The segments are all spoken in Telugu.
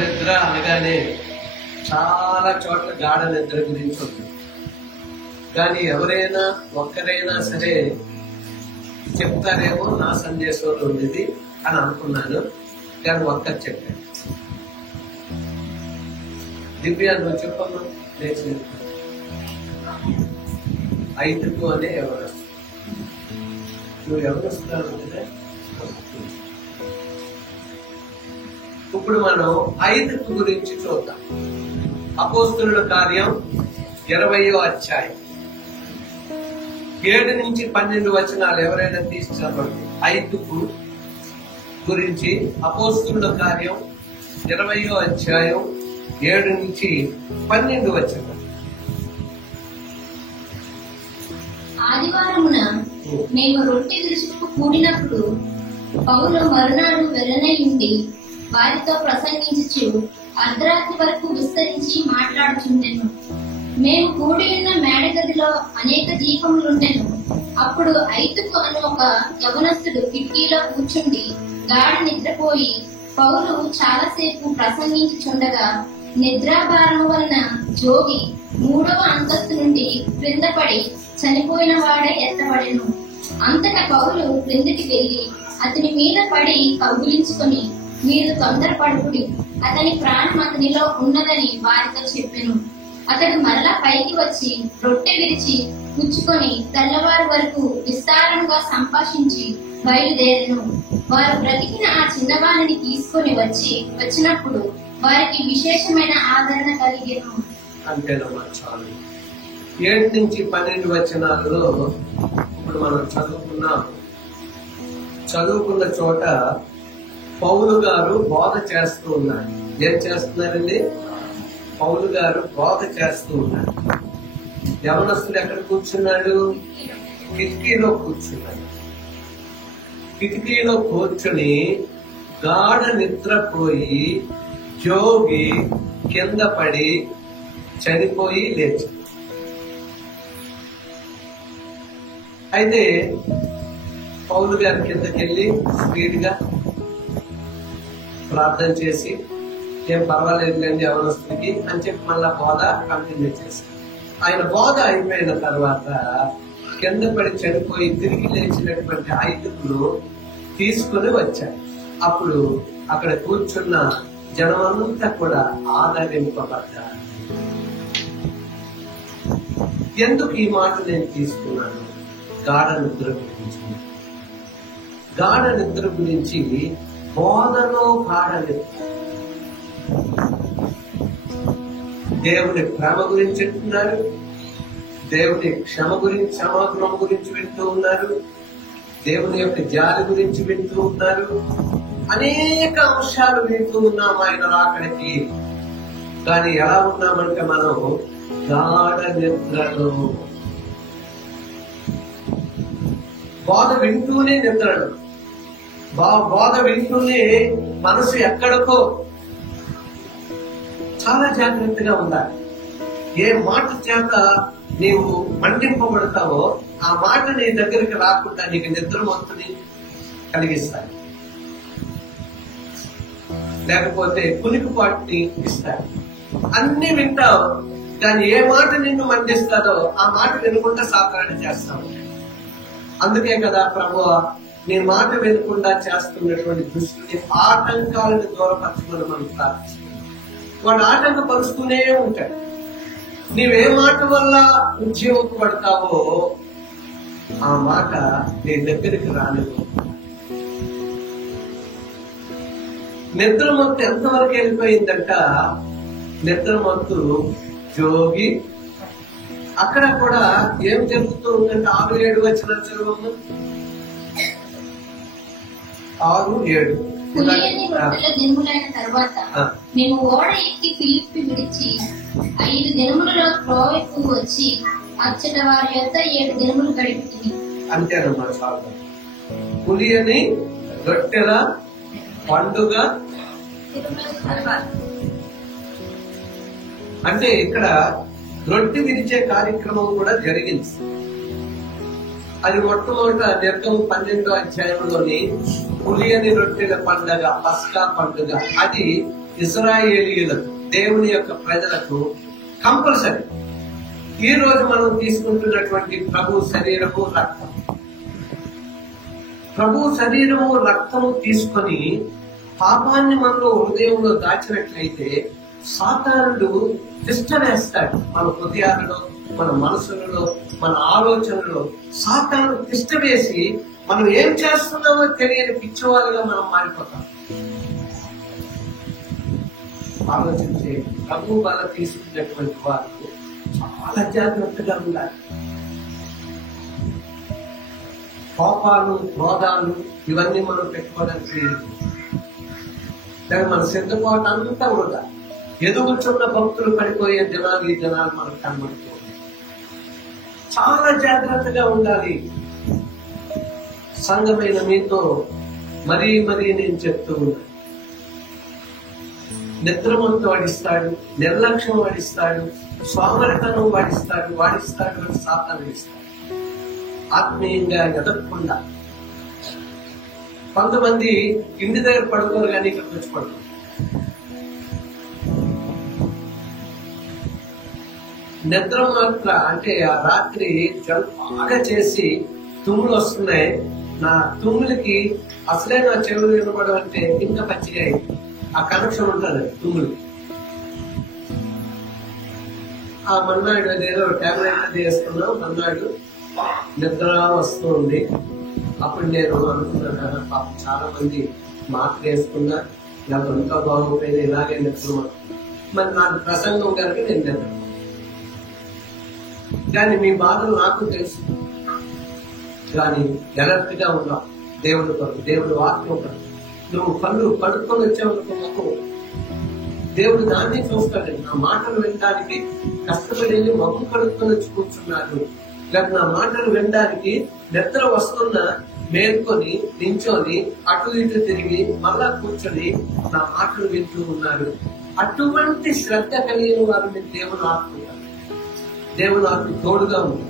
నిద్ర అనగానే చాలా చోట్ల గాఢ నిద్ర గురించి ఉంది. కానీ ఎవరైనా ఒక్కరైనా సరే చెప్తారేమో నా సందేశంలో ఉండేది అని అనుకున్నాను. కానీ ఒక్కరు చెప్పాను. దివ్య నువ్వు చెప్పమ్మా. లేచి 5కు అనే ఎవరు నువ్వు ఎవరు వస్తున్నావు కదా. ఇప్పుడు మనం 5కు గురించి చూద్దాం. అపోస్తలుల కార్యం 20వ అధ్యాయం 7 నుంచి 12 వచనాలు ఎవరైనా తీసి చదవండి. 5కు గురించి అపోస్తలుల కార్యం 20వ అధ్యాయం 7 నుంచి 12 వచనాలు. ఆదివారమున మేము రొట్టె విరుచుటకు కూడినప్పుడు పౌలు మరునాడు వెళ్ళనయుండి వారితో ప్రసంగించుచు అర్ధరాత్రి వరకు విస్తరించి మాట్లాడుచుండెను. మేము కూడి ఉన్న మేడగదిలో అనేక దీపములుండెను. అప్పుడు 5కు అను ఒక యవనస్తుడు కిటికీలో కూర్చుండి గాఢ నిద్రపోయి పౌలు చాలాసేపు ప్రసంగించుచుండగా నిద్రాభారము వలన జోగి 3వ అంతస్తు నుండి క్రింద పడి చనిపోయిన వాడే ఎత్తబడెను. అంతటా పౌలు క్రిందికి వెళ్లి అతని మీద పడి కౌగిలించుకొని, మీరు తొందరపడుకుడి, అతని ప్రాణం అతనిలో ఉన్నదని వారితో చెప్పెను. అతడు మరలా పైకి వచ్చి రొట్టె విరిచి పుచ్చుకొని తెల్లవారు వరకు విస్తారంగా సంభాషించి బయలుదేరెను. వారు బ్రతికిన ఆ చిన్నవాణిని తీసుకొని వచ్చినప్పుడు వారికి విశేషమైన ఆదరణ కలిగెను. అంతేనమ్మా, చాలు. 7 నుంచి 12 వచనాలలో ఇప్పుడు మనం చదువుకున్న చోట పౌలు గారు బోధ చేస్తూ ఉన్నారు. ఏం చేస్తున్నారండి? పౌలు గారు బోధ చేస్తూ ఉన్నారు. యవనస్తుడు ఎక్కడ కూర్చున్నాడు? కిటికీలో కూర్చున్నాడు. కిటికీలో కూర్చుని గాఢ నిద్రపోయి జోగి కింద పడి చనిపోయి లేచి. అయితే పౌలు గారి కిందకెళ్ళి స్పీడ్ గా ప్రార్థన చేసి, ఏం పర్వాలేదులేండి యవనస్తుడికి అని చెప్పి మళ్ళా బోధ కంటిన్యూ చేశారు. ఆయన బోధ అయిపోయిన తర్వాత కింద పడి చనిపోయి తిరిగి లేచినటువంటి 5ను తీసుకుని వచ్చారు. అప్పుడు అక్కడ కూర్చున్న జనమంతా కూడా ఆదరింపబడ్డారు. ఎందుకు ఈ మాట నేను తీసుకున్నాను? గాఢ నిద్ర గురించి. గాఢ నిద్ర గురించి బోధలో గాఢ నిద్ర. దేవుని ప్రేమ గురించి వింటున్నారు, దేవుని క్షమాగుణం గురించి వింటూ ఉన్నారు, దేవుని యొక్క జాలి గురించి వింటూ ఉన్నారు. అనేక అంశాలు వింటూ ఉన్నాం ఆయన రాకడికి. కానీ ఎలా ఉన్నామంటే మనం గాఢ నిద్రలో. బోధ వింటూనే నిద్రలు, బోధ వింటూనే మనసు ఎక్కడికో. చాలా జాగ్రత్తగా ఉండాలి. ఏ మాట చేత నీవు మండింపబడతావో ఆ మాట నీ దగ్గరికి రాకుండా నీకు నిద్రమత్తుని కలిగిస్తాయి, లేకపోతే కునికిపాటుని ఇస్తాయి. అన్ని వింటావు, కానీ ఏ మాట నిన్ను మండిస్తాదో ఆ మాట వినకుండా సాధారణ చేస్తావు. అందుకే కదా ప్రభువా నీ మాట వినకుండా చేస్తున్నటువంటి దృష్టిని ఆటంకాలను దూరపరచుకుని మనం ప్రార్థిస్తాం. వాడు ఆటంకపరుస్తూనే ఉంటాడు. నీవే మాట వల్ల ఉద్యోగపడతావో ఆ మాట నీ దగ్గరికి రానివ్వు. నిద్రమత్తు ఎంతవరకు వెళ్ళిపోయిందంట? నిద్రమత్తు జోగి. అక్కడ కూడా ఏం జరుగుతూ ఉందంటే 6-7 వచ్చిన చదువు. 6-7 పులియని రొట్టెల దినములైన తర్వాత మేము ఓడ ఎక్కి ఫిలిప్పి విడిచి 5 దినములలో త్రోవకు వచ్చి అచ్చట వారి యొక్క 7 దినములు గడిపి. అంతేనమ్మా, చాలు. పులియని రొట్టెల పండుగ అంటే ఇక్కడ రొట్టె విరిచే కార్యక్రమం కూడా జరిగింది. అది మొట్టమొదట నిర్గమ 12వ అధ్యాయంలోని పులియని రొట్టెల పండుగ, పస్కా పండుగ. అది ఇశ్రాయేలీయులకు, దేవుని యొక్క ప్రజలకు కంపల్సరీ ఈ రోజు మనం తీసుకుంటున్నటువంటి ప్రభు శరీరము రక్తం, ప్రభు శరీరము రక్తము తీసుకొని పాపాన్ని మనలో హృదయంలో దాచినట్లయితే సాతానుడు తిష్టవేస్తాడు. మన హృదయాలలో, మన మనసులలో, మన ఆలోచనలో సాతాను తిష్టవేసి మనం ఏం చేస్తున్నామో తెలియని పిచ్చివాళ్ళుగా మనం మారిపోతాం. ఆలోచించే ప్రభు వల్ల తీసుకున్నటువంటి వారు చాలా జాగ్రత్తగా ఉండాలి. కోపాలు, క్రోధాలు ఇవన్నీ మనం పెట్టుకోవడానికి మన సిద్ధపాటు అంతా వృధా. ఎదుగుచున్న భక్తులు పడిపోయే జనాలు ఈ జనాలు మనకు కనబడుతూ ఉంటాయి. చాలా జాగ్రత్తగా ఉండాలి. సంఘమైన మీతో మరీ నేను చెప్తూ ఉన్నాను. నిద్రమంతో వాడిస్తాడు, నిర్లక్ష్యం వాడిస్తాడు, సోమరితనం వాడిస్తాడు అని సాతాను ఇస్తాడు. ఆత్మీయంగా ఎదగకుండా కొంతమంది ఇంటి దగ్గర పడుకోరు కానీ ఇక్కడికి వచ్చి పడుకోరు. నిద్ర మాత్ర అంటే ఆ రాత్రి బాగా చేసి తుమ్ములు వస్తున్నాయి. నా తుమ్ములకి అసలే నా చెవులు వినపడం అంటే ఇంకా పచ్చిగా అయింది. ఆ కనెక్షన్ ఉంటుంది తుమ్ములు. ఆ మన్నాడు అదేదో టాబ్లెట్ వేసుకున్నాం. మన్నాడు నిద్ర వస్తూ ఉంది. అప్పుడు నేను అనుకున్నాను, పాపం చాలా మంది మాస్క్ వేసుకున్నా, నాకు ఇంకా బాగుపోయింది, ఇలాగే నిద్ర. మరి నాకు ప్రసంగం కనుక నేను నిద్ర. కానీ మీ బాధలు నాకు తెలుసు. కానీ ఎలర్ట్ గా ఉన్నాం దేవుడి కొరకు, దేవుడి వాక్యం కొరకు. నువ్వు కళ్ళు కడుక్కొని వచ్చావు, దేవుడు దాన్ని చూస్తాడు. నా మాటలు వినడానికి కష్టపడి మగ్గు కడుక్కొని వచ్చి కూర్చున్నాడు. లేక నా మాటలు వినడానికి నిద్ర వస్తున్నా మేల్కొని నించొని అటు ఇటు తిరిగి మళ్ళా కూర్చొని నా మాటలు వింటూ ఉన్నారు. అటువంటి శ్రద్ధ కలిగిన వారిని దేవుడు ఆడుతున్నారు. దేవుడు ఆకు తోడుగా ఉంది.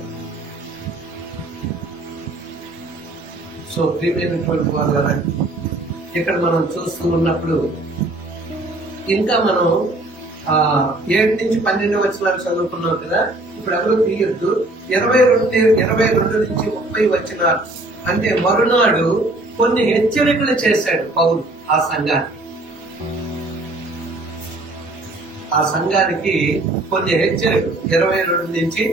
సో ప్రియమైనటువంటి వాళ్ళ ఇక్కడ మనం చూస్తూ ఉన్నప్పుడు ఇంకా మనం 7 నుంచి 12 వచనాలు చదువుకున్నాం కదా. ఇప్పుడు ఎవరు తీయొద్దు. 22 నుంచి 30 వచనాలు అంటే మరునాడు కొన్ని హెచ్చరికలు చేశాడు పౌలు ఆ సంఘానికి కొన్ని హెచ్చరికలు 22 నుంచి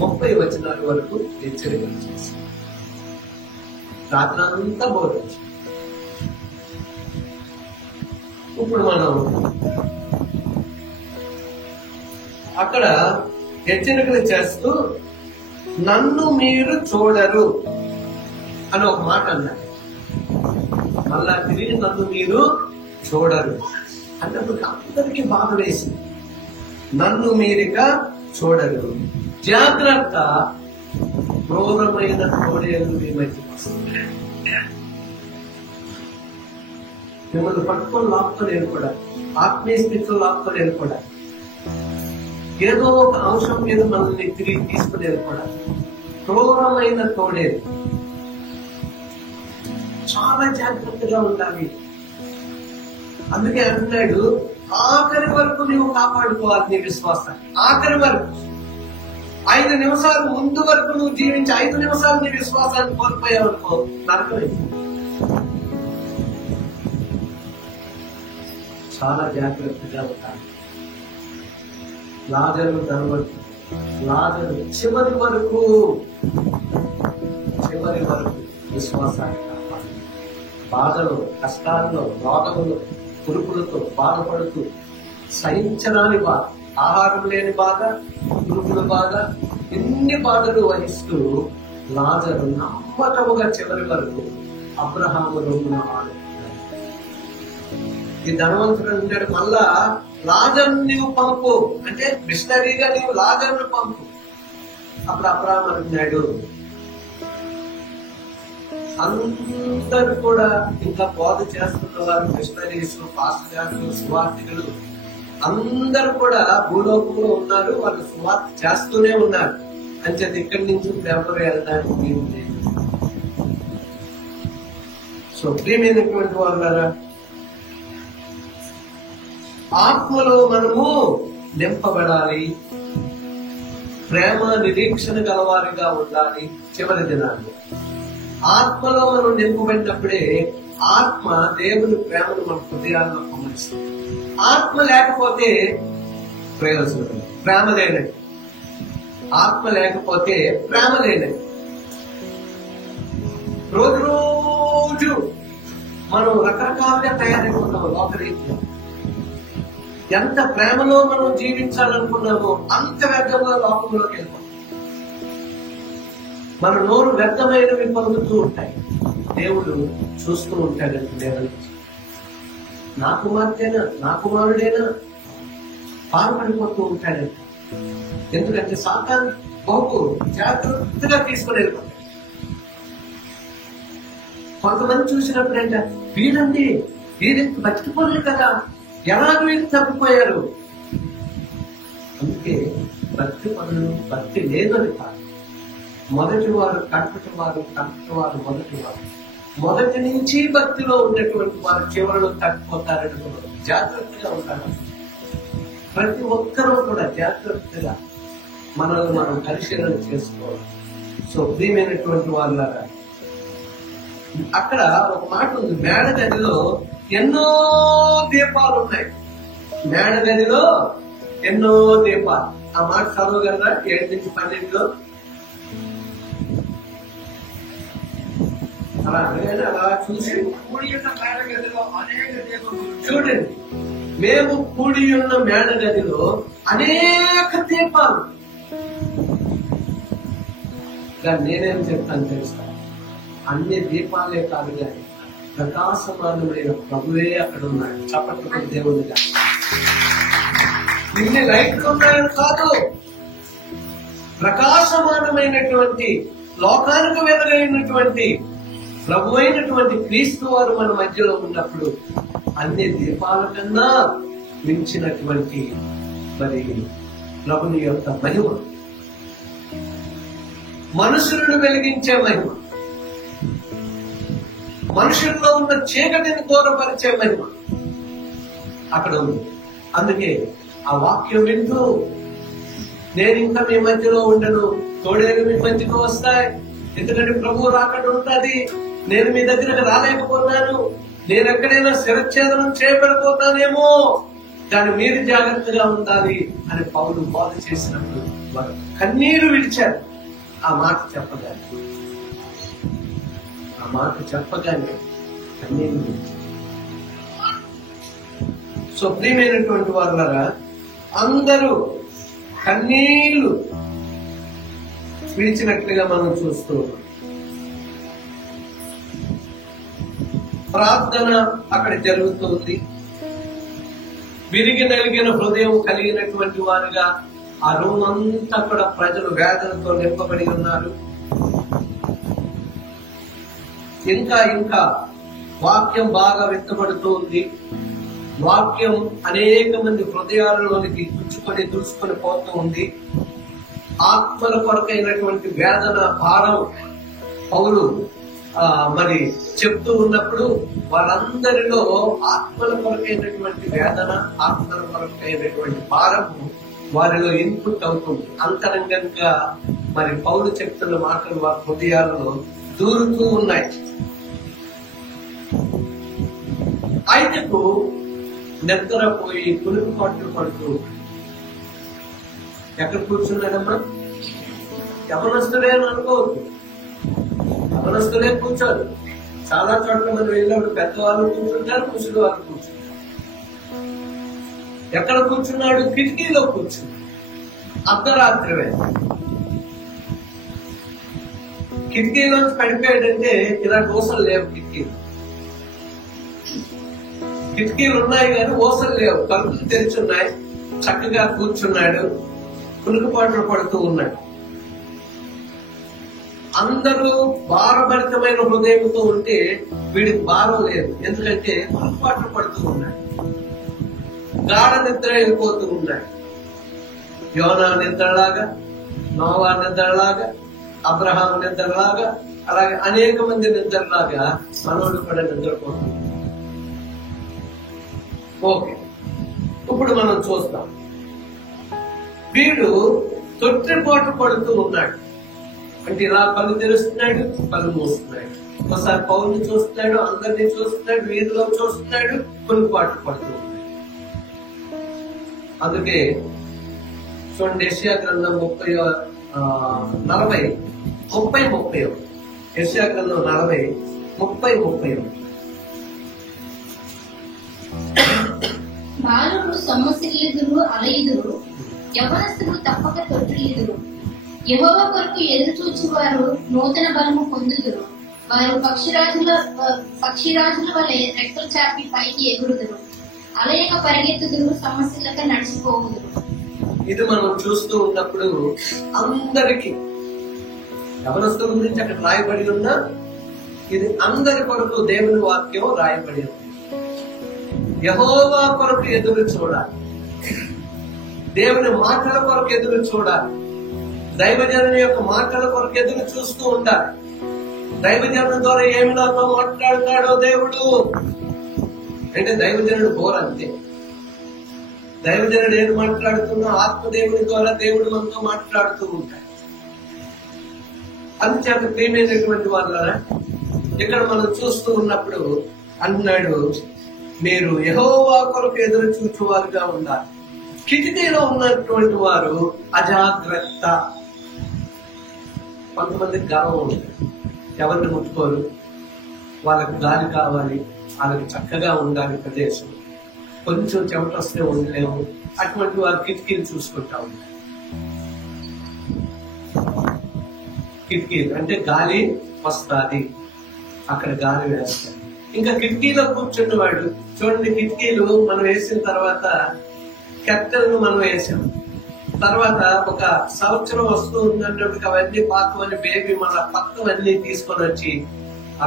30 వచనాల వరకు హెచ్చరికలు చేశాడు. రాత్రంతా బోధించాడు. ఇప్పుడు మనం అక్కడ హెచ్చరికలు చేస్తూ నన్ను మీరు చూడరు అని ఒక మాట అన్నాడు. మళ్ళా తిరిగి నన్ను మీరు చూడరు అన్నప్పుడు అందరికీ బాధ వేసింది. నన్ను మీరిక చూడరు, జాగ్రత్త, క్రూరమైన తోడేలు మీ మధ్యకి వస్తుంది. మిమ్మల్ని పట్టుకొని లాక్కోలేరు కూడా, ఆత్మీయ స్థితిలో లాక్కోలేరు కూడా, ఏదో ఒక అంశం మీద మనల్ని తిరిగి తీసుకునేది కూడా. క్రూరమైన తోడేలు. చాలా జాగ్రత్తగా ఉండాలి. అందుకే అంటున్నాడు, ఆఖరి వరకు నీవు కాపాడుకోవాలి నీ విశ్వాసాన్ని. ఆఖరి వరకు 5 నిమిషాలు ముందు వరకు నువ్వు జీవించి 5 నిమిషాలు నీ విశ్వాసాన్ని కోల్పోయావనుకో నరకమైంది. చాలా జాగ్రత్తగా ఉండాలి. లాజరు తర్వాత లాజరు చివరి వరకు విశ్వాసాన్ని కాపాడు. బాధలో, కష్టాల్లో, రోగములో, పురుగులతో బాధపడుతూ సహించరాని బాధ, ఆహారం లేని బాధ, పురుగుల బాధ, ఎన్ని బాధలు వహిస్తూ లాజరు నమ్మకముగా చివరి వరకు అబ్రహాము రొమ్మున ఆడు. ఈ ధనవంతుడు అంటాడు, మళ్ళా లాజరు నీవు పంపు అంటే మిషనరీగా నీవు లాజరును పంపు. అప్పుడు అబ్రహాము అంటున్నాడు, అందరూ కూడా ఇంకా బోధ చేస్తున్న వారు, మిషనరీస్, పాస్టర్లు, సువార్థికులు అందరూ కూడా భూలోకంలో ఉన్నారు. వాళ్ళు సువార్త చేస్తూనే ఉన్నారు. అంచేది ఇక్కడి నుంచి ఎవరు వెళ్ళడానికి వీలు లేదు. సో ప్రియమైనటువంటి వాళ్ళారా, ఆత్మలో మనము నింపబడాలి, ప్రేమ నిరీక్షణ గలవారిగా ఉండాలి. చివరి దినాల్లో ఆత్మలో మనం నింపబడినప్పుడే ఆత్మ దేవుని ప్రేమను మన హృదయాల్లో పంపిస్తుంది. ఆత్మ లేకపోతే ప్రయోజనం లేదు. ప్రేమ లేనట్టు. ఆత్మ లేకపోతే ప్రేమ లేనట్టు. రోజు మనం రకరకాలుగా తయారైపోతాము లోకరీత్యా. ఎంత ప్రేమలో మనం జీవించాలనుకున్నామో అంత వ్యర్థంగా లోకంలోకి వెళ్ళిపోతాం. మన నోరు వ్యర్థమైనవి పలుకుతూ ఉంటాయి. దేవుడు చూస్తూ ఉంటాడండి. దేవుడు నా కుమార్తెనా, నా కుమారుడేనా పాల్పడిపోతూ ఉంటాడంట. ఎందుకంటే సాతాను బహు జాగ్రత్తగా తీసుకుని వెళ్ళిపోతాడు. కొంతమంది చూసినప్పుడంట, వీరండి వీరింత బతికిపోలేదు కదా, ఎలాగ వీరు తప్పిపోయారు. అందుకే భక్తి పనులు భక్తి లేదని కాదు. మొదటి వారు కడపటి వారు, కడపటి వారు మొదటి వారు. మొదటి నుంచి భక్తిలో ఉన్నటువంటి వారు చివరిలో తప్పిపోతారని జాగ్రత్తగా ఉంటారు. ప్రతి ఒక్కరూ కూడా జాగ్రత్తగా మనల్ని మనం పరిశీలన చేసుకోవాలి. సో ప్రియమైనటువంటి వాళ్ళారా, అక్కడ ఒక మాట ఉంది, మేడ గదిలో ఎన్నో దీపాలు ఉన్నాయి. మేడ గదిలో ఎన్నో దీపాలు. ఆ మాట చదవగలరా? 7-12 అలా చూసి కూడి ఉన్న మేడ గదిలో అనేక దీపములు. చూడండి, మేము కూడి ఉన్న మేడ గదిలో అనేక దీపాలు. కానీ నేనేం చెప్తాను తెలుసా, అన్ని దీపాలే కాదు కానీ ప్రకాశమానమైన ప్రభువే అక్కడ ఉన్నాడు. చప్పట్లు దేవుడిగా. ఇన్ని లైట్లు ఉన్నాయని కాదు, ప్రకాశమానమైనటువంటి లోకానికి వెలుగైనటువంటి ప్రభు అయినటువంటి క్రీస్తు వారు మన మధ్యలో ఉన్నప్పుడు అన్ని దీపాల కన్నా మించినటువంటి మరి ప్రభుని యొక్క మహిమ, మనుషులను వెలిగించే మహిమ, మనుషుల్లో ఉన్న చీకటిని దూరపరిచే మహిమ అక్కడ ఉంది. అందుకే ఆ వాక్యం వింటూ, నేను ఇంకా మీ మధ్యలో ఉండను, తోడేలు మీ మధ్యకు వస్తాయి, ఎందుకంటే ప్రభు రాకడ ఉంటుంది, నేను మీ దగ్గరకు రాలేకపోతున్నాను, నేను ఎక్కడైనా శిరచ్ఛేదనం చేయబడిపోతానేమో, కానీ మీరు జాగ్రత్తగా ఉండాలి అని పౌలు బోధ చేసినప్పుడు వారు కన్నీరు విడిచారు. ఆ మాట చెప్పగానే కన్నీరు విడిచారు. సో ప్రియమైనటువంటి వారులారా, అందరూ కన్నీళ్లు విడిచినట్లుగా మనం చూస్తూ ఉన్నాం. ప్రార్థన అక్కడ జరుగుతుంది. విరిగి నలిగిన హృదయం కలిగినటువంటి వారుగా ఆ రూమ్ అంతా కూడా ప్రజలు వేదనతో నింపబడి ఉన్నారు. ఇంకా ఇంకా వాక్యం బాగా వ్యక్తపడుతూ ఉంది. వాక్యం అనేక మంది హృదయాలలోనికి దూసుకొని పోతూ ఉంది. ఆత్మల కొరకైనటువంటి వేదన భారం పౌలు మరి చెప్తూ ఉన్నప్పుడు వారందరిలో ఆత్మల కొరకైనటువంటి వేదన, ఆత్మల కొరకైనటువంటి భారము వారిలో ఇన్పుట్ అవుతుంది. అంతరంగంగా మరి పౌలు చెప్తున్న మాటలు వారి హృదయాలలో దూరుతూ ఉన్నాయి. ఆయనకు నిద్రపోయి కులుపు పట్టులు పడుతూ ఎక్కడ కూర్చున్నాడమ్మా? యవనస్తులే అని అనుకోవద్దు, యవనస్తులే కూర్చోరు. చాలా చోట్ల మనం వెళ్ళినప్పుడు పెద్దవాళ్ళు కూర్చుంటారు, ముసలి వాళ్ళు కూర్చుంటారు. ఎక్కడ కూర్చున్నాడు? కిటికీలో కూర్చున్నాడు. అర్ధరాత్రి వేళ కిటికీలోంచి పడిపోయాడంటే ఇలాంటి ఊసలు లేవు. కిటికీలు ఉన్నాయి కానీ ఊసలు లేవు, తలుపులు తెరిచున్నాయి. చక్కగా కూర్చున్నాడు, కులుకుపాట్లు పడుతూ ఉన్నాడు. అందరూ భారభరితమైన హృదయంతో ఉంటే వీడికి భారం లేదు, ఎందుకంటే కులుకుపాట్లు పడుతూ ఉన్నాడు. గాఢ నిద్ర వెళ్ళిపోతూ ఉన్నాడు. యోనా నిద్రలాగా, నోవా నిద్రలాగా, అబ్రహాం నిద్రలాగా, అలాగే అనేక మంది నిద్రలాగా మనోడు కూడా నిద్రపోతుంది. ఓకే, ఇప్పుడు మనం చూస్తాం, వీడు తొట్టిపాటు పడుతూ ఉన్నాడు. అంటే ఇలా కళ్ళు తెరుస్తున్నాడు, కళ్ళు మూస్తున్నాడు. ఒకసారి పౌరుని చూస్తున్నాడు, అందరినీ చూస్తున్నాడు, వీధిలో చూస్తున్నాడు, కొనుపాటు పడుతూ ఉన్నాడు. అందుకే చూడండి, యెషయా గ్రంథం 30:30 యెషయా గ్రంథం 40:30. బాలురు సొమ్మసిల్లుదురు, అలయుదురు, యవనస్తులు తప్పక తొట్టిల్లుదురు. యెహోవా కొరకు ఎదురు చూచువారు నూతన బలము పొందుదురు. వారు పక్షిరాజుల వలె రెక్కలు చాపి పైకి ఎగురుదురు. అలయక పరిగెత్తుదురు, సమస్యలక నడిచిపోవుదురు. ఇది మనం చూస్తూ ఉన్నప్పుడు అందరికీ, యవనస్తుల గురించి అక్కడ రాయబడి ఉన్నా, ఇది అందరి కొరకు దేవుని వాక్యం రాయబడి ఉంది. యెహోవా కొరకు ఎదురు చూడాలి, దేవుని మాటల కొరకు ఎదురు చూడాలి, దైవజనుని యొక్క మాటల కొరకు ఎదురు చూస్తూ ఉండాలి. దైవజనుల ద్వారా ఏమి నాతో మాట్లాడతాడో దేవుడు అంటే దైవజనుడు బోరంతే. దైవజనుడు ఏం మాట్లాడుతున్నా ఆత్మదేవుని ద్వారా దేవుడు మనతో మాట్లాడుతూ ఉంటాడు. అందుచేత ప్రియమైనటువంటి వాళ్ళరా, ఇక్కడ మనం చూస్తూ ఉన్నప్పుడు అన్నాడు, మీరు యెహోవా కొరకు ఎదురు చూచువారుగా ఉండాలి. కిటికీలో ఉన్నటువంటి వారు అజాగ్రత్త. కొంతమందికి గర్వం ఉంటుంది, ఎవరిని ముట్టుకోరు, వాళ్ళకి గాలి కావాలి, వాళ్ళకి చక్కగా ఉండాలి ప్రదేశం, కొంచెం చెమట వస్తే ఉండలేము, అటువంటి వారు కిటికీలు చూసుకుంటా ఉంటారు. కిటికీలు అంటే గాలి వస్తుంది, అక్కడ గాలి వేస్తారు. ఇంకా కిటికీలో కూర్చున్నవాడు చూడండి, కిటికీలు మనం వేసిన తర్వాత కెప్టెన్ మనం వేసాం, తర్వాత ఒక సంవత్సరం వస్తూ ఉందన్నప్పుడు అవన్నీ పాకమని బేబీ మన పక్కవన్నీ తీసుకొని వచ్చి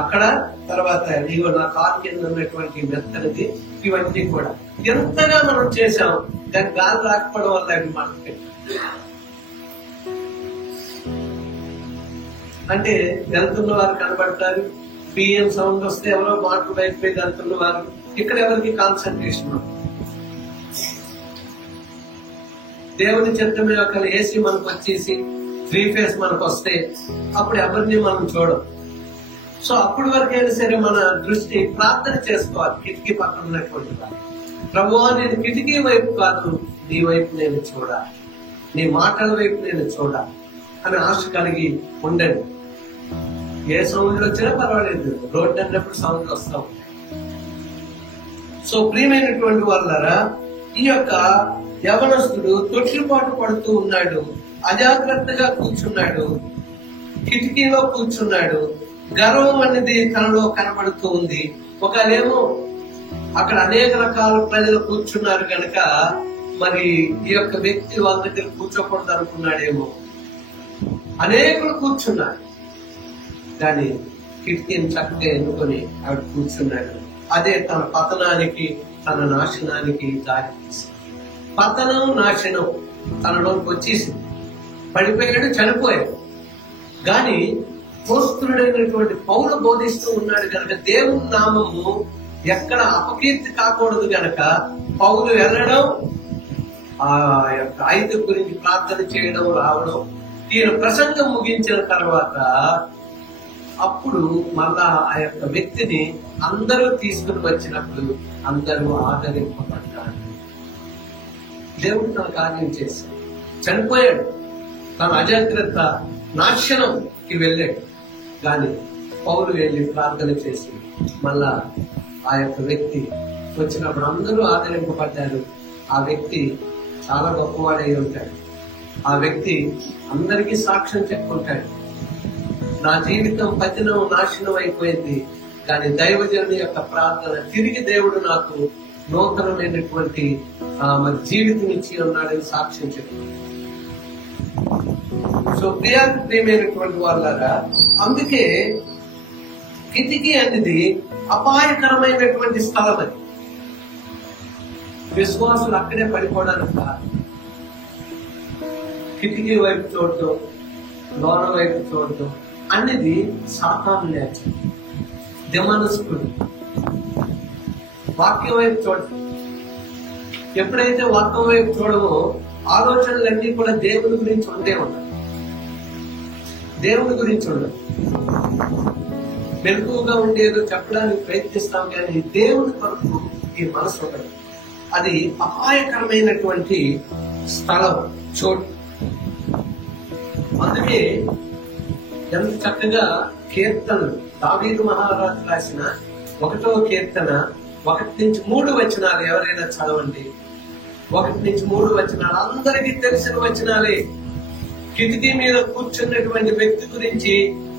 అక్కడ తర్వాత ఇదిగో నా కారు కింద ఉన్నటువంటి మెత్తనది, ఇవన్నీ కూడా ఎంతగా మనం చేసాం, దాని గాలి రాకపోవడం వల్ల అవి మనకి అంటే వెళ్తున్న వారు కనబడతారు. పిఎం సౌండ్ వస్తే ఎవరో మాటలు బయటపోయి వెళ్తున్న వారు, ఇక్కడ ఎవరికి కాన్సన్ట్రేషన్. దేవుని చిత్తమే ఒక ఏసీ మనకు వచ్చేసి 3 ఫేస్ మనకు వస్తే అప్పుడు ఎవరిని మనం చూడం. సో అప్పటి వరకైనా సరే మన దృష్టి ప్రార్థన చేసుకోవాలి. కిటికీ పక్కన ఉన్నటువంటి వారు, ప్రభువా నేను కిటికీ వైపు కాదు, నీ వైపు నేను చూడాలి, నీ మాటల వైపు నేను చూడాలి అని ఆశ కలిగి ఉండండి. ఏ సౌండ్లు వచ్చినా పర్వాలేదు, రోడ్డు అన్నప్పుడు సౌండ్లు వస్తా ఉంటాయి. సో ప్రియమైనటువంటి వాళ్ళరా, ఈ యొక్క యవనస్తుడు తొట్టిపాటు పడుతూ ఉన్నాడు, అజాగ్రత్తగా కూర్చున్నాడు, కిటికీలో కూర్చున్నాడు. గర్వం అనేది తనలో కనబడుతూ ఉంది. ఒకవేళేమో అక్కడ అనేక రకాల ప్రజలు కూర్చున్నారు కనుక మరి ఈ యొక్క వ్యక్తి వాళ్ళ దగ్గర కూర్చోకూడదు అనుకున్నాడేమో. అనేకులు కూర్చున్నారు కానీ కిటికీని చక్కగా ఎన్నుకొని ఆవిడ కూర్చున్నాడు. అదే తన పతనానికి, తన నాశనానికి దారి తీసింది. పతనం, నాశనం తనలోకి వచ్చేసింది. పడిపోయాడు, చనిపోయాడు. గాని పోస్తుడైనటువంటి పౌలు బోధిస్తూ ఉన్నాడు కనుక దేవుని నామము ఎక్కడ అపకీర్తి కాకూడదు గనక పౌలు వెళ్ళడం, ఆ యొక్క ఐదు గురించి ప్రార్థన చేయడం, రావడం. ఈయన ప్రసంగం ముగించిన తర్వాత అప్పుడు మళ్ళా ఆ యొక్క వ్యక్తిని అందరూ తీసుకుని వచ్చినప్పుడు అందరూ ఆదరింపబడ్డారు. దేవుడు తన కార్యం చేశాడు. చనిపోయాడు, తన అజాగ్రత్త నాశనంకి వెళ్ళాడు. కానీ పౌలు వెళ్ళి ప్రార్థన చేసి మళ్ళా ఆ యొక్క వ్యక్తి వచ్చినప్పుడు అందరూ ఆదరింపబడ్డారు. ఆ వ్యక్తి చాలా గొప్పవాడై ఉంటాడు. ఆ వ్యక్తి అందరికీ సాక్ష్యం చెప్పుకుంటాడు, నా జీవితం పతనం, నాశనం అయిపోయింది, కానీ దైవజనుని యొక్క ప్రార్థన తిరిగి దేవుడు నాకు నూతనమైనటువంటి మరి జీవితం ఇచ్చి ఉన్నాడని సాక్ష్యం చెప్తున్నాడు. సో ప్రియమైనటువంటి వాళ్ళగా, అందుకే కిటికీ అనేది అపాయకరమైనటువంటి స్థలం. అది విశ్వాసులు అక్కడే పడిపోవడానికి కాదు. కిటికీ వైపు చూడటం, లోన వైపు చూడటం అనేది సాతాను నేచర్. దెమనస్కుడు వాక్యం వైపు చూడటం, ఎప్పుడైతే వాక్యం వైపు చూడమో ఆలోచనలన్నీ కూడా దేవుని గురించి ఉండే ఉంటాయి. దేవుని గురించి ఉండదు. మెలకువగా ఉండేదో చెప్పడానికి ప్రయత్నిస్తాం కానీ దేవుని కొరకు ఈ మనసు ఉండదు. అది అపాయకరమైనటువంటి స్థలం, చోటు. అందుకే ఎంత చక్కగా కీర్తనలు దావీదు మహారాజు రాసిన 1వ కీర్తన 1-3 వచనాలు ఎవరైనా చదవండి. 1-3 వచనాలు అందరికీ తెలిసిన వచనాలే. కిటికీ మీద కూర్చున్నటువంటి వ్యక్తి గురించి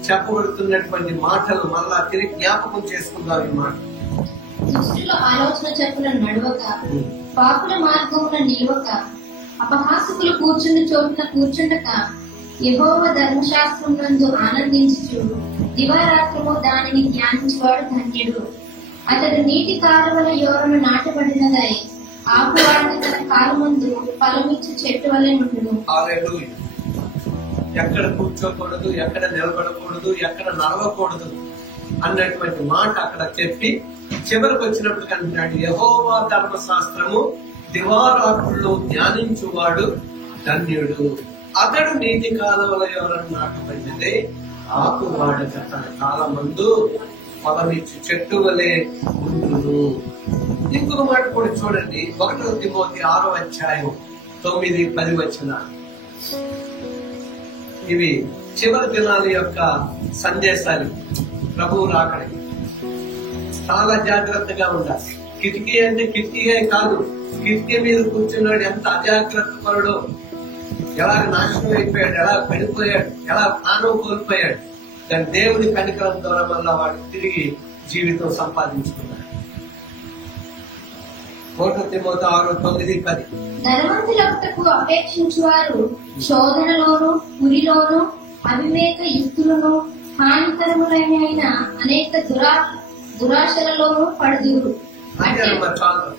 చెప్పబడుతున్నటువంటి మాటలు మళ్ళా తిరిగి జ్ఞాపకం చేసుకుందాం. ఈ మాట దుష్టుల ఆలోచన చెప్పుల నడవక, పాపుల మార్గమున నిలవక, అపహాసకులు కూర్చున్న చోటున కూర్చుండక, యెహోవా ధర్మశాస్త్రమునందు ఆనందించుచు దివారాత్రము దానిని ధ్యానించువాడు ధన్యుడు. అతడు నీటి కాలువల యోరను నాటబడినదై ఆకువాడిన తన కాలమందు ఫలమిచ్చు చెట్టు వలె నుండును. హల్లెలూయా. ఎక్కడ కూర్చోకూడదు, ఎక్కడ నిలబడకూడదు, ఎక్కడ నడవకూడదు అన్నటువంటి మాట అక్కడ చెప్పి చివరికి వచ్చినప్పుడు అంటున్నాడు, యెహోవా ధర్మశాస్త్రము దివారాత్రుల్లో ధ్యానించువాడు ధన్యుడు. అతడు నీటి కాలువల యోరను నాటబడినదే ఆకువాడక తన కాలమందు ఫలమిచ్చు చెట్టు వలె ఉండును. ఇంకొక మాట కూడా చూడండి, 1 తిమోతి 6వ అధ్యాయం 9-10 వచనాలు. ఇవి చివరి దినాల యొక్క సందేశాలు. ప్రభువు రాకడికి చాలా జాగ్రత్తగా ఉండాలి. కిటికీ అంటే కిటికీయే కాదు, కిటికీ మీద కూర్చున్నాడు ఎంత అజాగ్రత్త పరుడో, ఎలా నాశనం అయిపోయాడు, ఎలా పడిపోయాడు, ఎలా ప్రాణం కోల్పోయాడు. కానీ దేవుని కనికరం ద్వారా వల్ల వాడు తిరిగి జీవితం సంపాదించుకున్నాడు. 1 తిమోతి 6:9-10. ధనవంతులకు అపేక్షించువారు శోధనలోను పురిలోను అవివేక యుక్తులను హానికరములైన అనేక దురాశలలోనూ పడుదురు. అంటే చాలు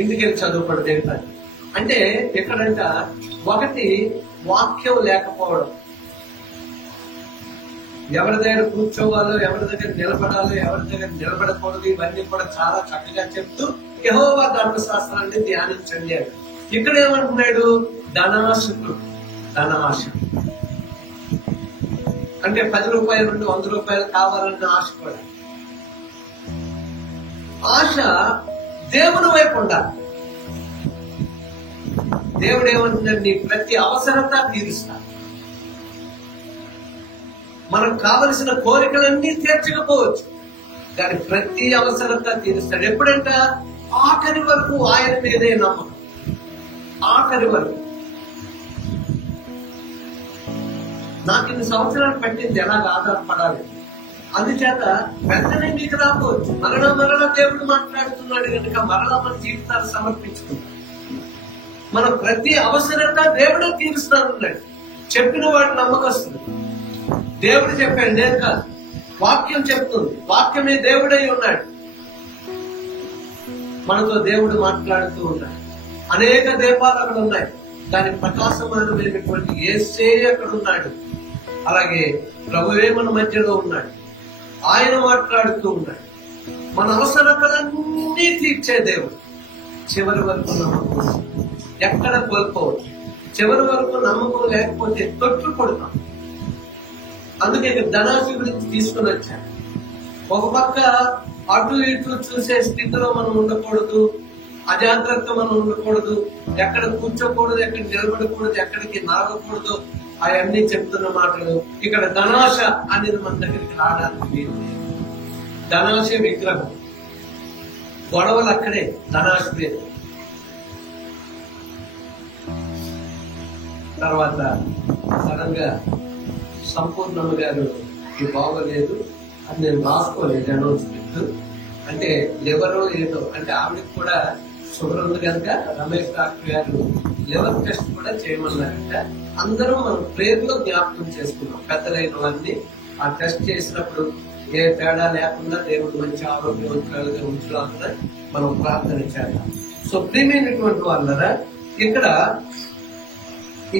ఇందుకే చదువుపడదు అంటే ఎక్కడంట 1 వాక్యం లేకపోవడం. ఎవరి దగ్గర కూర్చోవాలో, ఎవరి దగ్గర నిలబడాలో, ఎవరి దగ్గర నిలబడకూడదు, ఇవన్నీ కూడా చాలా చక్కగా చెప్తూ యెహోవా ధర్మశాస్త్రాన్ని ధ్యానించండి అని. ఇక్కడ ఏమంటున్నాడు, ధనాశకుడు. ధనాశ అంటే 10 రూపాయలు నుండి 100 రూపాయలు కావాలన్న ఆశ కూడా. ఆశ దేవుని వైపు ఉండాలి. దేవుడు ఏమంటున్నాడు, నీ ప్రతి అవసరత తీరుస్తా. మనకు కావలసిన కోరికలన్నీ తీర్చకపోవచ్చు, కానీ ప్రతి అవసరత తీరుస్తాడు. ఎప్పుడంట, ఆఖరి వరకు ఆయన మీదే నమ్మకం. ఆఖరి వరకు. నాకు ఇన్ని సంవత్సరాలు పట్టింది ఎలాగ ఆధారపడాలి. అందుచేత వెంటనే మీకు రాకపోవచ్చు. మరలా దేవుడు మాట్లాడుతున్నాడు కనుక మరలా మన జీవితాలు సమర్పించుకున్నాడు. మన ప్రతి అవసరత దేవుడే తీరుస్తానన్నాడు. చెప్పిన వాడు నమ్మకస్తుడు. దేవుడు చెప్పాడు, నేను కాదు. వాక్యం చెప్తుంది. వాక్యమే దేవుడై ఉన్నాడు. మనతో దేవుడు మాట్లాడుతూ ఉన్నాడు. అనేక దీపాలు అక్కడ ఉన్నాయి. దాని ప్రకాశమానమైనటువంటి యేసే అక్కడ ఉన్నాడు. అలాగే ప్రభువే మన మధ్యలో ఉన్నాడు. ఆయన మాట్లాడుతూ ఉన్నాడు. మన అవసరతలన్నీ తీర్చే దేవుడు. చివరి వరకు నమ్మకం ఎక్కడ కోల్పోవచ్చు. చివరి వరకు నమ్మకం లేకపోతే తొట్టు కొడతాం. అందుకే ధనాశ గురించి తీసుకుని వచ్చాను. ఒక పక్క అటు ఇటు చూసే స్థితిలో మనం ఉండకూడదు, అజాగ్రత్త మనం ఉండకూడదు, ఎక్కడ కూర్చోకూడదు, ఎక్కడ నిలబడకూడదు, ఎక్కడికి నాగకూడదు, అవన్నీ చెప్తున్న మాటలు. ఇక్కడ ధనాశ అనేది మన దగ్గరికి రావడానికి లేదు. ధనాశ విగ్రహం, గొడవలు అక్కడే. ధనాశ లేదు. తర్వాత సడన్ గా సంపూర్ణమ్మ గారు ఇది బాగోలేదు అని నేను రాసుకోలేదు అనౌన్స్మెంట్. అంటే లివరో ఏదో, అంటే ఆవిడకి కూడా షుగర్ ఉంది కనుక రమేష్ డాక్టర్ గారు లివర్ టెస్ట్ కూడా చేయమన్నారంట. అందరూ మనం ప్రేయర్ లో జ్ఞాపకం చేసుకున్నాం. పెద్దలైన వారిని ఆ టెస్ట్ చేసినప్పుడు ఏ తేడా లేకుండా దేవుడు మంచి ఆరోగ్యవంతులుగా ఉంచాలని మనం ప్రార్థన చేద్దాం. సో ప్రియమైనటువంటి వాళ్ళరా, ఇక్కడ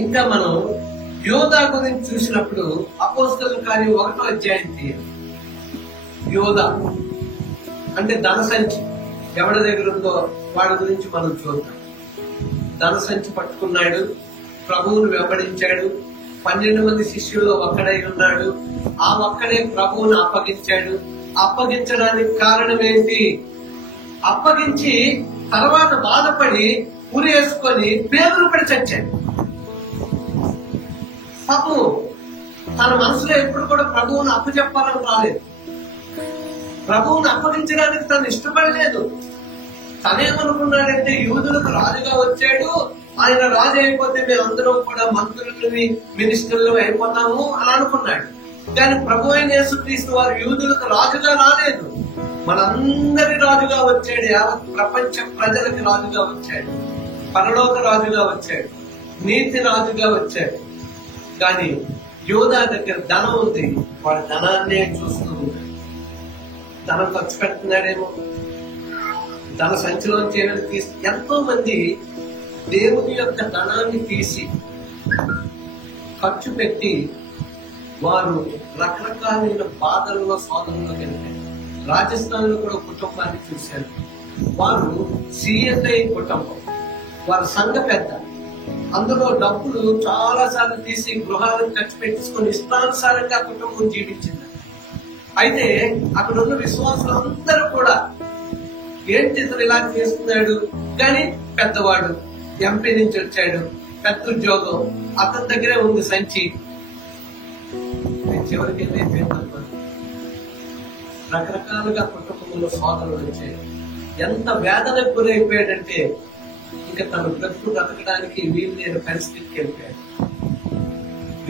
ఇంకా మనం యోధా గురించి చూసినప్పుడు అపోస్తలుల కార్యం 1వ అధ్యాయం తీయాలి. యోధా అంటే ధనసంచి ఎవరి దగ్గర ఉందో వాడి గురించి మనం చూద్దాం. ధన సంచి పట్టుకున్నాడు, ప్రభువును వెంబడించాడు. 12 మంది శిష్యుల్లో ఒక్కడై ఉన్నాడు. ఆ ఒక్కడే ప్రభువును అప్పగించాడు. అప్పగించడానికి కారణం ఏంటి? అప్పగించి తర్వాత బాధపడి ఉరి వేసుకొని పేదలు పడి చచ్చాడు. పాపం తన మనసులో ఎప్పుడు కూడా ప్రభువును అప్పచెప్పాలని రాలేదు. ప్రభువును అప్పగించడానికి తను ఇష్టపడలేదు. తనేమనుకున్నాడంటే యూదులకు రాజుగా వచ్చాడు, ఆయన రాజు అయిపోతే మేమందరం కూడా మంత్రులని మినిస్టర్లు అయిపోతాము అని అనుకున్నాడు. కానీ ప్రభు అయిన యేసుక్రీస్తు వారు యూదులకు రాజుగా రాలేదు, మనందరి రాజుగా వచ్చాడు. యావత్ ప్రపంచ ప్రజలకు రాజుగా వచ్చాడు, పరలోక రాజుగా వచ్చాడు, నీతి రాజుగా వచ్చాడు. కానీ యూదా దగ్గర ధనం ఉంది, వాడి ధనాన్నే చూస్తూ ఉంటాడు. ధనం ఖర్చు పెడుతున్నాడేమో, ధన సంచిలోంచి ఏమైనా తీసి. ఎంతో మంది దేవుని యొక్క ధనాన్ని తీసి ఖర్చు పెట్టి వారు రకరకాలైన బాధల్లో శోధనలో వెళ్ళారు. రాజస్థాన్ లో కూడా కుటుంబాన్ని చూశారు. వారు సిఎస్ఐ కుటుంబం, వారి సంఘ పెద్ద. అందులో డబ్బులు చాలా సార్లు తీసి గృహాలను ఖర్చు పెట్టించుకొని ఇష్టానుసారంగా కుటుంబం జీవించింది. అయితే అక్కడ ఉన్న విశ్వాసులు అందరూ కూడా ఏంటి ఇతను ఇలా చేస్తున్నాడు, కానీ పెద్దవాడు, ఎంపీ నుంచి వచ్చాడు, పెద్ద ఉద్యోగం, అతని దగ్గరే ఉంది సంచి. చివరికి రకరకాలుగా కుటుంబంలో శోధనలు వచ్చాయి. ఎంత వేదనకు గురైపోయాడంటే ఇంకా తను బ్రతకడానికి వీలు లేని పరిస్థితికి వెళ్ళిపోయాడు.